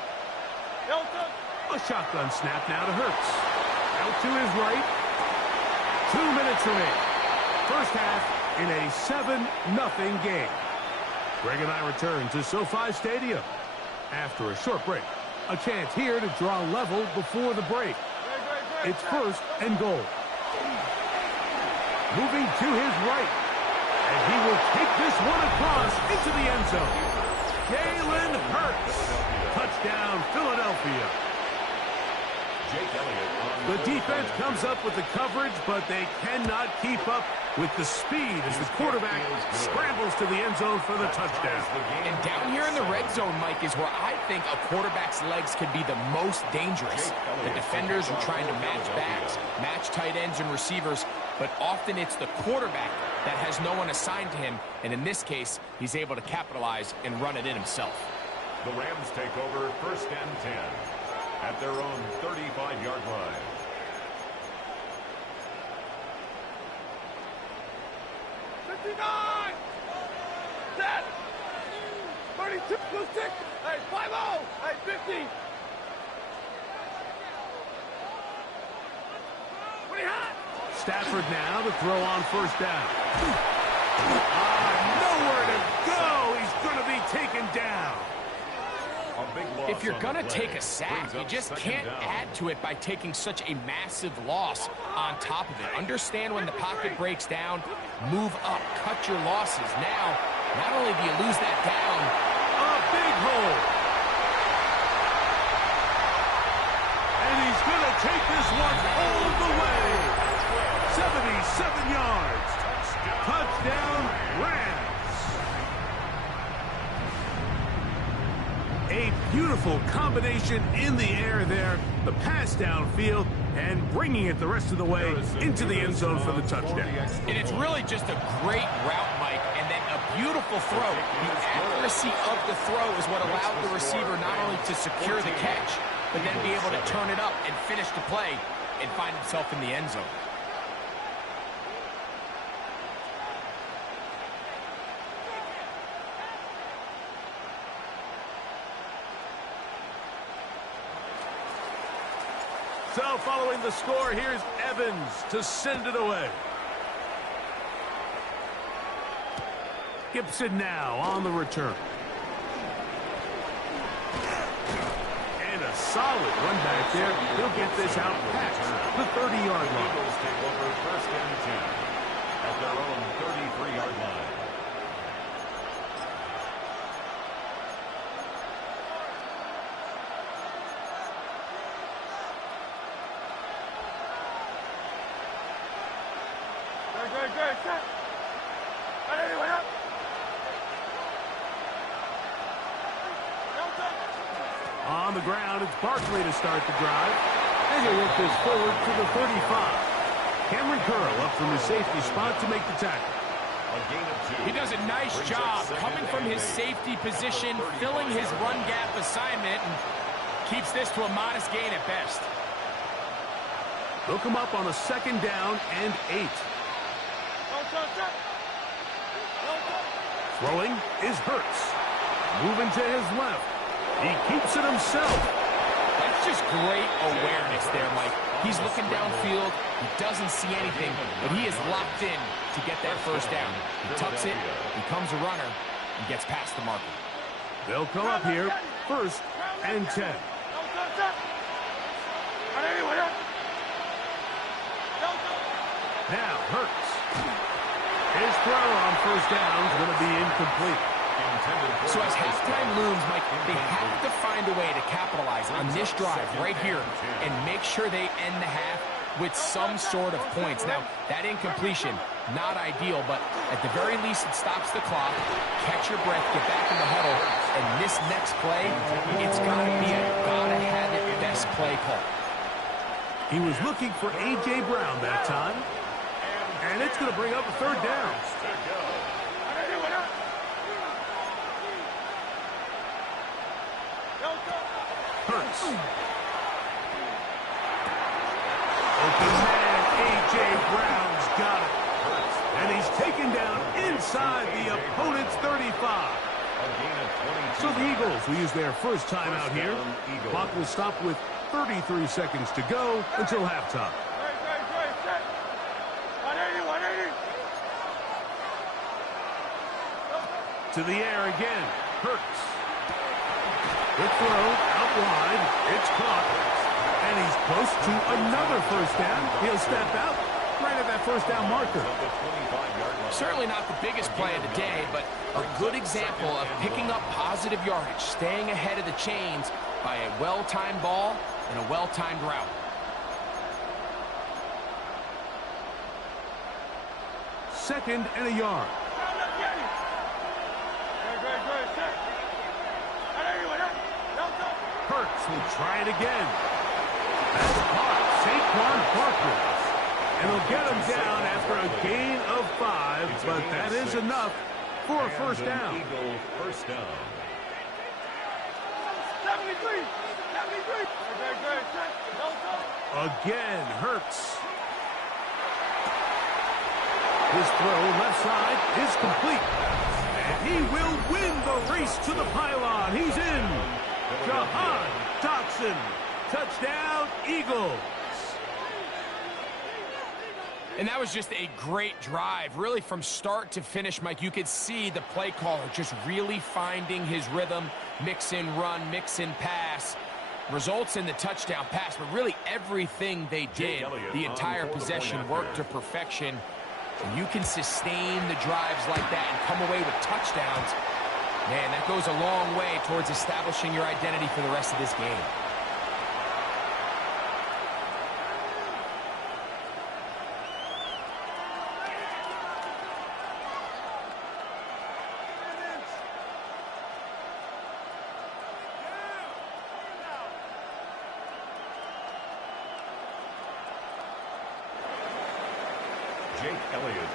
A shotgun snap now to Hurts. Out to his right. 2 minutes remaining. 1st half in a 7-0 game. Greg and I return to SoFi Stadium after a short break. A chance here to draw level before the break. It's 1st and goal. Moving to his right. And he will take this one across into the end zone. Jalen Hurts. Touchdown, Philadelphia. Jake Elliott on The defense comes up with the coverage, but they cannot keep up with the speed as the quarterback scrambles to the end zone for the touchdown. And down here in the red zone, Mike, is where I think a quarterback's legs can be the most dangerous. The defenders are trying to match backs, match tight ends and receivers, but often it's the quarterback that has no one assigned to him, and in this case, he's able to capitalize and run it in himself. The Rams take over 1st and 10 at their own 35-yard line. Set! 32, blue stick! Hey, 5-0! Hey, 50! Pretty hot! Stafford now to throw on 1st down. Nowhere to go. He's going to be taken down. If you're going to take a sack, you just can't add to it by taking such a massive loss on top of it. Understand when the pocket breaks down, move up, cut your losses. Now, not only do you lose that down, A big hole. And he's going to take this one all the way. 77 yards. Touchdown, Rams. A beautiful combination in the air there. The pass downfield and bringing it the rest of the way into the end zone for the touchdown. and it's really just a great route, Mike, and then a beautiful throw. The accuracy of the throw is what allowed the receiver not only to secure the catch, but then be able to turn it up and finish the play and find himself in the end zone. So following the score, here's Evans to send it away. Gibson now on the return. And a solid run back there. He'll get this out past the 30-yard line. Eagles take over 1st and 10 at their own 33-yard line. Good, set! Anyway, up! On the ground, it's Barkley to start the drive. And he'll work this forward to the 35. Cameron Curl up from the safety spot to make the tackle. A gain of 2. He does a nice Brings job up second coming from and his 8 safety position, at the filling his 35-yard run line. gap assignment, and keeps this to a modest gain at best. They'll come up on a 2nd down and 8. Throwing is Hurts. Moving to his left. He keeps it himself. That's just great awareness there, Mike. He's looking downfield. He doesn't see anything, but he is locked in to get that 1st down. He tucks it, becomes a runner, and gets past the marker. They'll come up here 1st and 10. Now Hurts. His throw on 1st down is going to be incomplete. So as halftime looms, Mike, they have to find a way to capitalize on this drive right here and make sure they end the half with some sort of points. Now, that incompletion, not ideal, but at the very least it stops the clock. Catch your breath, get back in the huddle, and this next play, it's got to be a gotta-have-it best play call. He was looking for A.J. Brown that time. And it's going to bring up a 3rd down. Hurts. Open man, A.J. Brown's got it. And he's taken down inside the opponent's 35. So the Eagles will use their 1st timeout here. Clock will stop with 33 seconds to go until halftime. To the air again. Hurts. The throw out wide. It's caught. And he's close to another 1st down. He'll step out right at that 1st down marker. Certainly not the biggest play of the day, but a good example of picking up positive yardage, staying ahead of the chains by a well-timed ball and a well-timed route. Second and a yard. Hurts will try it again. That's caught. Saquon Barkley. And he'll get him down after a gain of 5, but that is enough for a first down. Eagle first down. 73. Again, Hurts. His throw left side is complete. And he will win the race to the pylon. He's in. Jahan Dotson. Touchdown, Eagles. And that was just a great drive. Really, from start to finish, Mike, you could see the play caller just really finding his rhythm. Mix in run, mix in pass. Results in the touchdown pass, but really everything they did, the entire possession worked to perfection. And you can sustain the drives like that and come away with touchdowns. Man, that goes a long way towards establishing your identity for the rest of this game.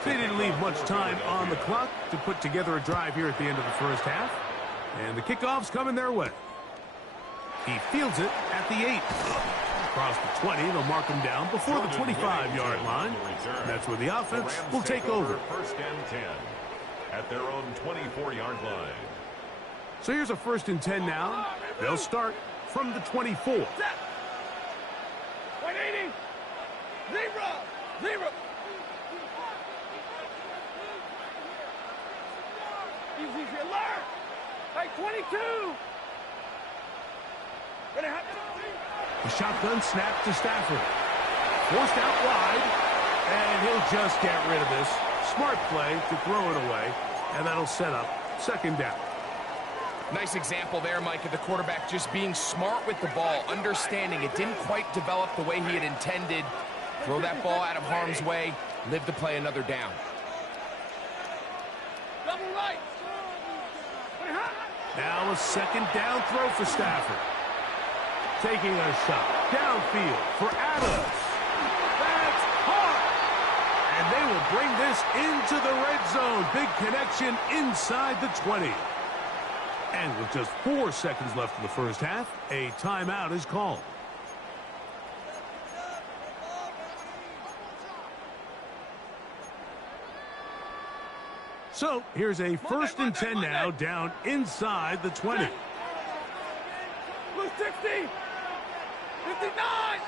They didn't leave much time on the clock to put together a drive here at the end of the first half. And the kickoff's coming their way. He fields it at the 8. Across the 20, they'll mark him down before the 25-yard line. And that's where the offense will take over. First and 10 at their own 24-yard line. So here's a first and 10 now. They'll start from the 24. 180. Zero. Easy, alert. Hey, 22. The shotgun snap to Stafford. Forced out wide, and he'll just get rid of this. Smart play to throw it away, and that'll set up second down. Nice example there, Mike, of the quarterback just being smart with the ball, understanding it didn't quite develop the way he had intended. Throw that ball out of harm's way, live to play another down. Double right. Now a second down throw for Stafford. Taking a shot downfield for Adams. That's hard. And they will bring this into the red zone. Big connection inside the 20. And with just 4 seconds left in the first half, a timeout is called. So here's a first and 10 now down inside the 20. Blue 60. 59.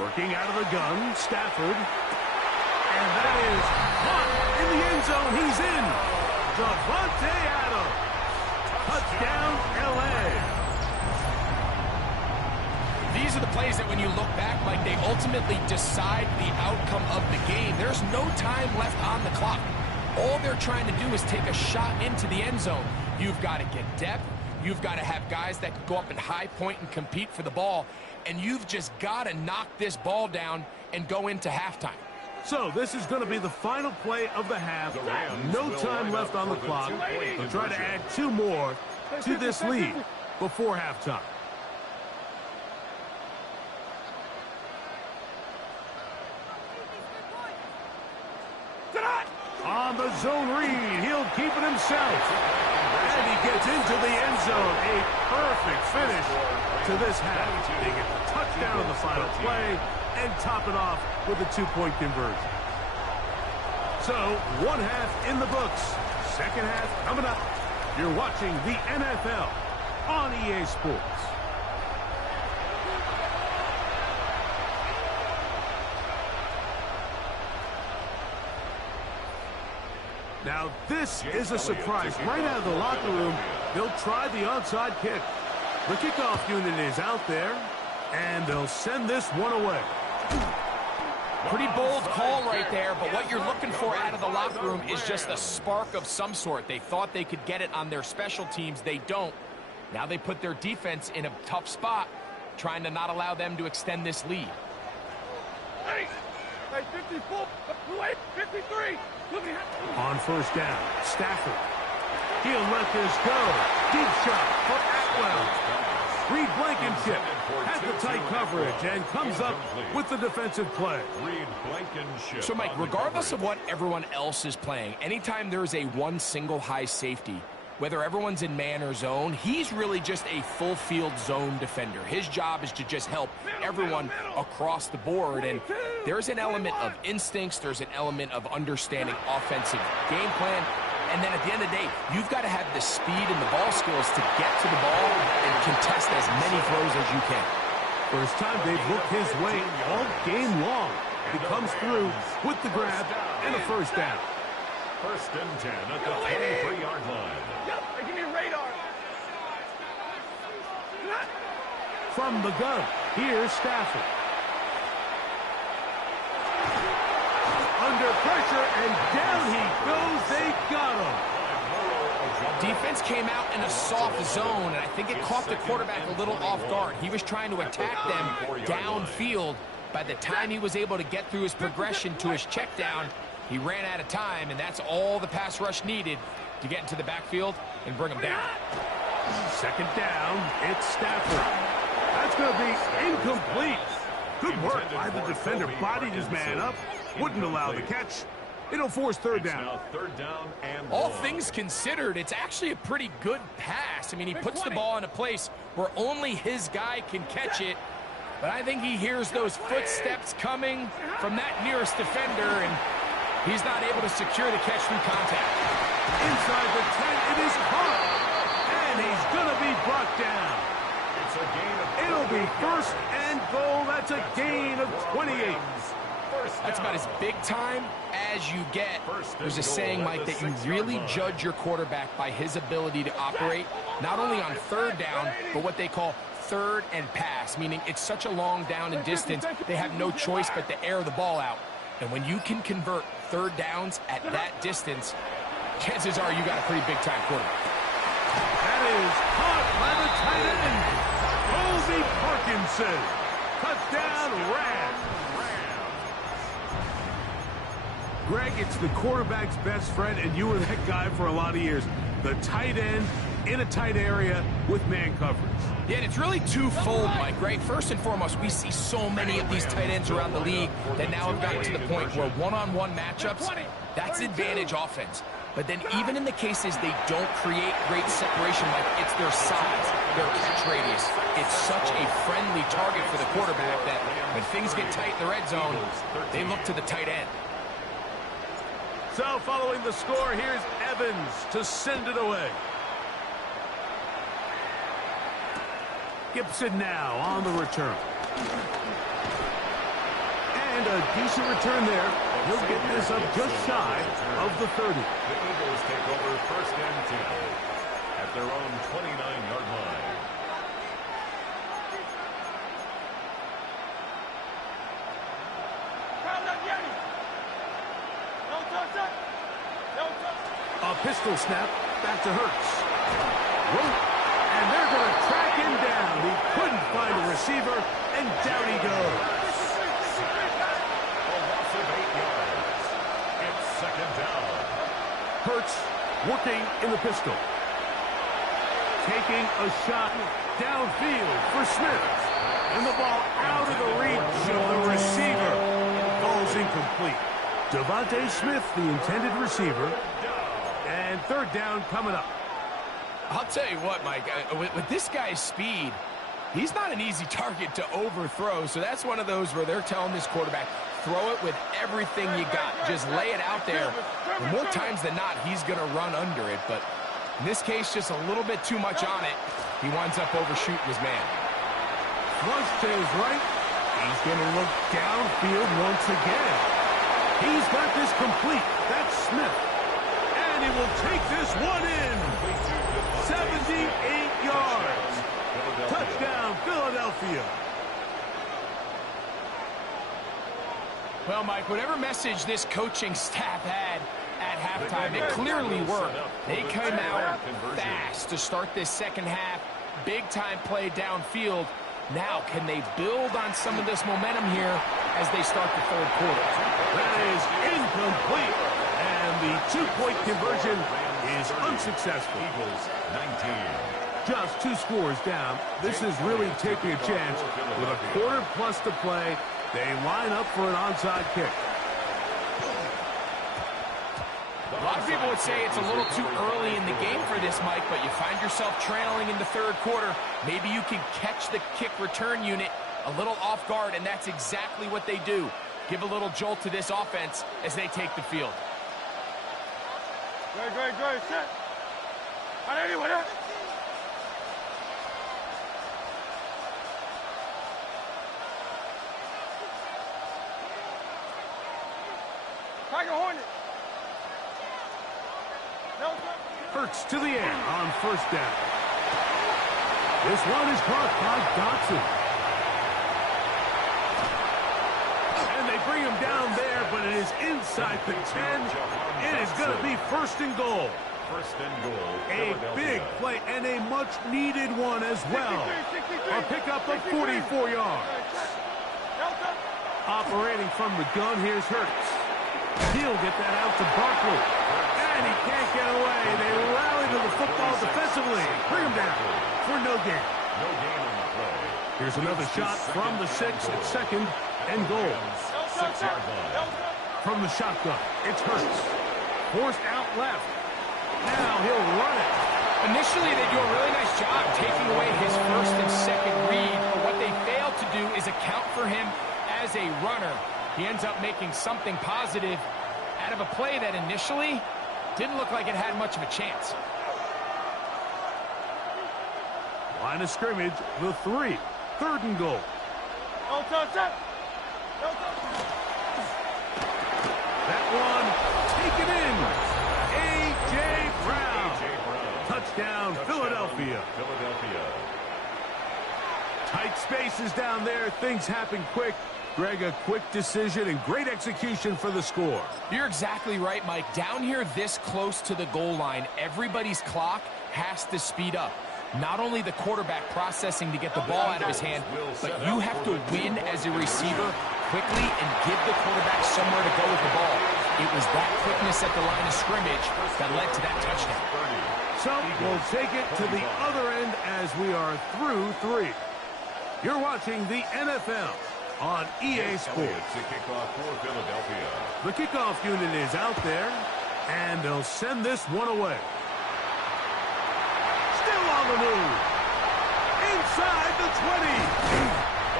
Working out of the gun, Stafford. And that is caught in the end zone. He's in. Davante Adams. Touchdown, L.A. These are the plays that when you look back, Mike, they ultimately decide the outcome of the game. There's no time left on the clock. All they're trying to do is take a shot into the end zone. You've got to get depth. You've got to have guys that can go up and high point and compete for the ball. And you've just got to knock this ball down and go into halftime. So this is going to be the final play of the half. No time left on the clock. They'll try to add 2 more to this lead before halftime. On the zone read, he'll keep it himself. And he gets into the end zone. A perfect finish to this half. They get the touchdown on the final play and top it off with a 2-point conversion. So, 1 half in the books. Second half coming up. You're watching the NFL on EA Sports. Now, this is a surprise. Right out of the locker room, they'll try the onside kick. The kickoff unit is out there, and they'll send this one away. Pretty bold call right there, but what you're looking for out of the locker room is just a spark of some sort. They thought they could get it on their special teams. They don't. Now they put their defense in a tough spot, trying to not allow them to extend this lead. Hey, 54, 53. On first down, Stafford. He'll let this go. Deep shot for Atwell. Reed Blankenship has the tight coverage and comes up with the defensive play. Reed Blankenship. So, Mike, regardless of what everyone else is playing, anytime there's a one single high safety, whether everyone's in man or zone, he's really just a full field zone defender. His job is to just help everyone across the board. And there's an element of instincts. There's an element of understanding offensive game plan. And then at the end of the day, you've got to have the speed and the ball skills to get to the ball and contest as many throws as you can. First time they've looked his way all game long. He comes through with the grab and a first down. First and 10 at the 23-yard line. Give me a radar. From the gun, here's Stafford. Under pressure, and down he goes. They got him. Defense came out in a soft zone, and I think it caught the quarterback a little off guard. He was trying to attack them downfield. By the time he was able to get through his progression to his check down, he ran out of time, and that's all the pass rush needed to get into the backfield and bring him down. Second down, it's Stafford. That's going to be incomplete. Good work by the defender. Bodied his man up. Wouldn't allow the catch. It'll force third down. Now third down and All long. things considered, it's actually a pretty good pass. I mean, he puts the ball in a place where only his guy can catch it. But I think he hears those footsteps coming from that nearest defender, and he's not able to secure the catch through contact. Inside the 10, it is caught. And he's going to be brought down. It's a gain of It'll be first and goal. That's a gain of 28. That's about as big time as you get. There's a saying, Mike, that you really judge your quarterback by his ability to operate, not only on third down, but what they call third and pass, meaning it's such a long down and distance, they have no choice but to air the ball out. And when you can convert third downs at that distance, chances are you got a pretty big-time quarterback. That is caught by the tight end, Colby Parkinson. Touchdown, Rams. Greg, it's the quarterback's best friend, and you were that guy for a lot of years. The tight end in a tight area with man coverage. Yeah, and it's really twofold, Mike, right? First and foremost, we see so many of these tight ends around the league that now have gotten to the point where one-on-one matchups, that's advantage offense. But then even in the cases they don't create great separation, Mike, it's their size, their catch radius. It's such a friendly target for the quarterback that when things get tight in the red zone, they look to the tight end. So following the score, here's Evans to send it away. Gibson now on the return. And a decent return there. He'll get this up just shy of the 30. The Eagles take over first and 10 at their own 29-yard line. A pistol snap back to Hurts. And they're going to track him down. He couldn't find a receiver, and down he goes. A loss of 8 yards. It's second down. Hurts working in the pistol. Taking a shot downfield for Smith. And the ball out of the reach of the receiver. Ball's incomplete. Devontae Smith, the intended receiver. And third down coming up. I'll tell you what, Mike, with this guy's speed, he's not an easy target to overthrow. So that's one of those where they're telling this quarterback, throw it with everything you got. Just lay it out there. And more times than not, he's going to run under it. But in this case, just a little bit too much on it. He winds up overshooting his man. Flush to his right. He's going to look downfield once again. He's got this complete. That's Smith. And he will take this one in. 78 yards. Touchdown, Philadelphia. Well, Mike, whatever message this coaching staff had at halftime, it clearly worked. They came out fast to start this second half. Big-time play downfield. Now, can they build on some of this momentum here as they start the third quarter? That is incomplete. And the two-point conversion is unsuccessful. Eagles 19. Just 2 scores down. This is really taking a chance. With a quarter plus to play, they line up for an onside kick. A lot of people would say it's a little too early in the game for this, Mike, but you find yourself trailing in the third quarter. Maybe you can catch the kick return unit a little off guard, and that's exactly what they do. Give a little jolt to this offense as they take the field. Good, set. Anyway, Tiger Hornet. Hurts to the air on first down. This one is caught by Dotson. And they bring him down there, but it is inside the 10. It is going to be first and goal. First and goal. A big play and a much-needed one as well. A pickup of 44 yards. Operating from the gun, here's Hurts. He'll get that out to Barkley. And he can't get away. They rally to the football defensively. Bring him down for no gain. No gain on the play. Here's another shot from the 6 at second and goal. 6-yard line. From the shotgun, it's Hurts. Forced out left. Now he'll run it. Initially, they do a really nice job taking away his first and second read, but what they fail to do is account for him as a runner. He ends up making something positive out of a play that initially didn't look like it had much of a chance. Line of scrimmage, the 3. Third and goal. That one taken in. A.J. Brown. Touchdown, Philadelphia. Tight spaces down there. Things happen quick. Greg, a quick decision and great execution for the score. You're exactly right, Mike. Down here this close to the goal line, everybody's clock has to speed up. Not only the quarterback processing to get the ball out of his hand, but you have to win as a receiver quickly and give the quarterback somewhere to go with the ball. It was that quickness at the line of scrimmage that led to that touchdown. So we'll take it to the other end as we are through 3. You're watching the NFL on EA Sports. The kickoff for Philadelphia. The kickoff unit is out there, and they'll send this one away. Still on the move. Inside the 20.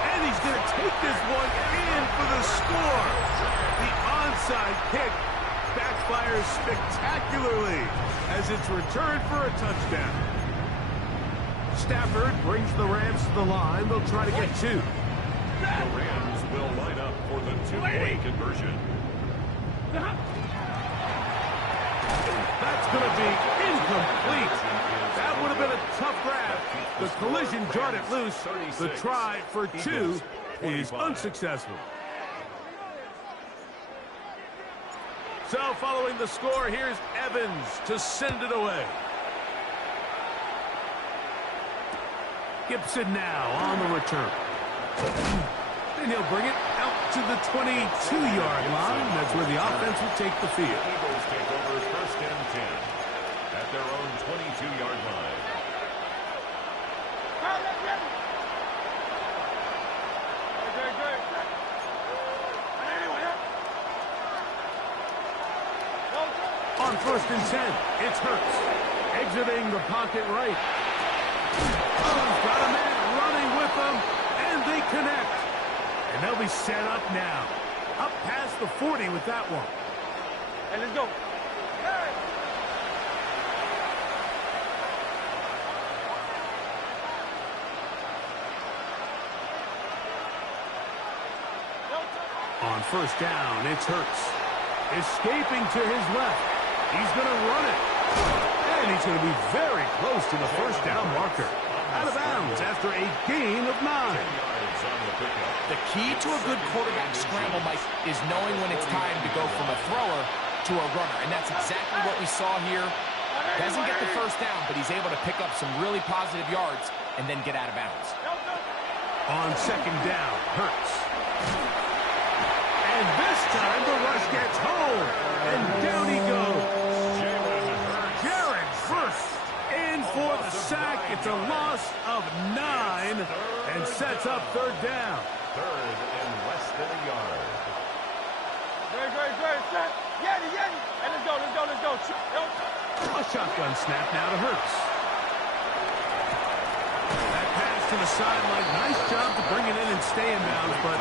And he's going to take this one in for the score. The onside kick backfires spectacularly as it's returned for a touchdown. Stafford brings the Rams to the line. They'll try to get 2. The Rams will line up for the 2-point conversion. That's going to be incomplete. That would have been a tough grab. The collision jarred it loose. The try for 2 is unsuccessful. So following the score, here's Evans to send it away. Gibson now on the return. And he'll bring it out to the 22-yard line. That's where the offense will take the field. Eagles take over first and 10 at their own 22-yard line. On first and 10, it's Hurts. Exiting the pocket right. Oh, got a man running with them, and they connect. And they'll be set up now. Up past the 40 with that one. And let's go. On first down, it's Hurts. Escaping to his left. He's going to run it. And he's going to be very close to the first down marker. Out of bounds after a gain of 9. The key to a good quarterback scramble, Mike, is knowing when it's time to go from a thrower to a runner. And that's exactly what we saw here. Doesn't get the first down, but he's able to pick up some really positive yards and then get out of bounds. On second down, Hurts. And this time the rush gets home. And down he goes. Jared first in for the sack. It's a loss of 9 and sets up third down. Third and less than a yard. Great. Set. Yeti. Hey, let's go. A shotgun snap now to Hurts. That pass to the sideline. Nice job to bring it in and stay in bounds, but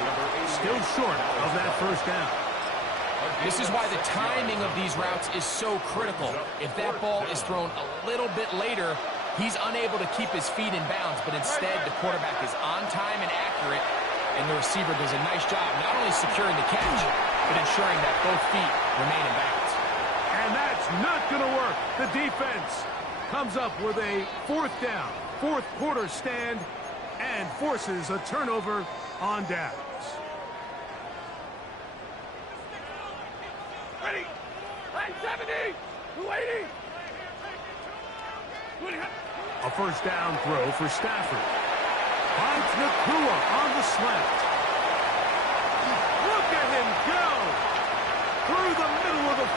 still short of that first down. This is why the timing of these routes is so critical. If that ball is thrown a little bit later, he's unable to keep his feet in bounds, but instead the quarterback is on time and accurate, and the receiver does a nice job not only securing the catch, but ensuring that both feet remain in bounds. And that's not going to work. The defense comes up with a fourth down, fourth quarter stand, and forces a turnover on downs. Ready. Hey, 70. 280. A first down throw for Stafford. Finds Nakua on the slant. Look at him go! Through the middle of the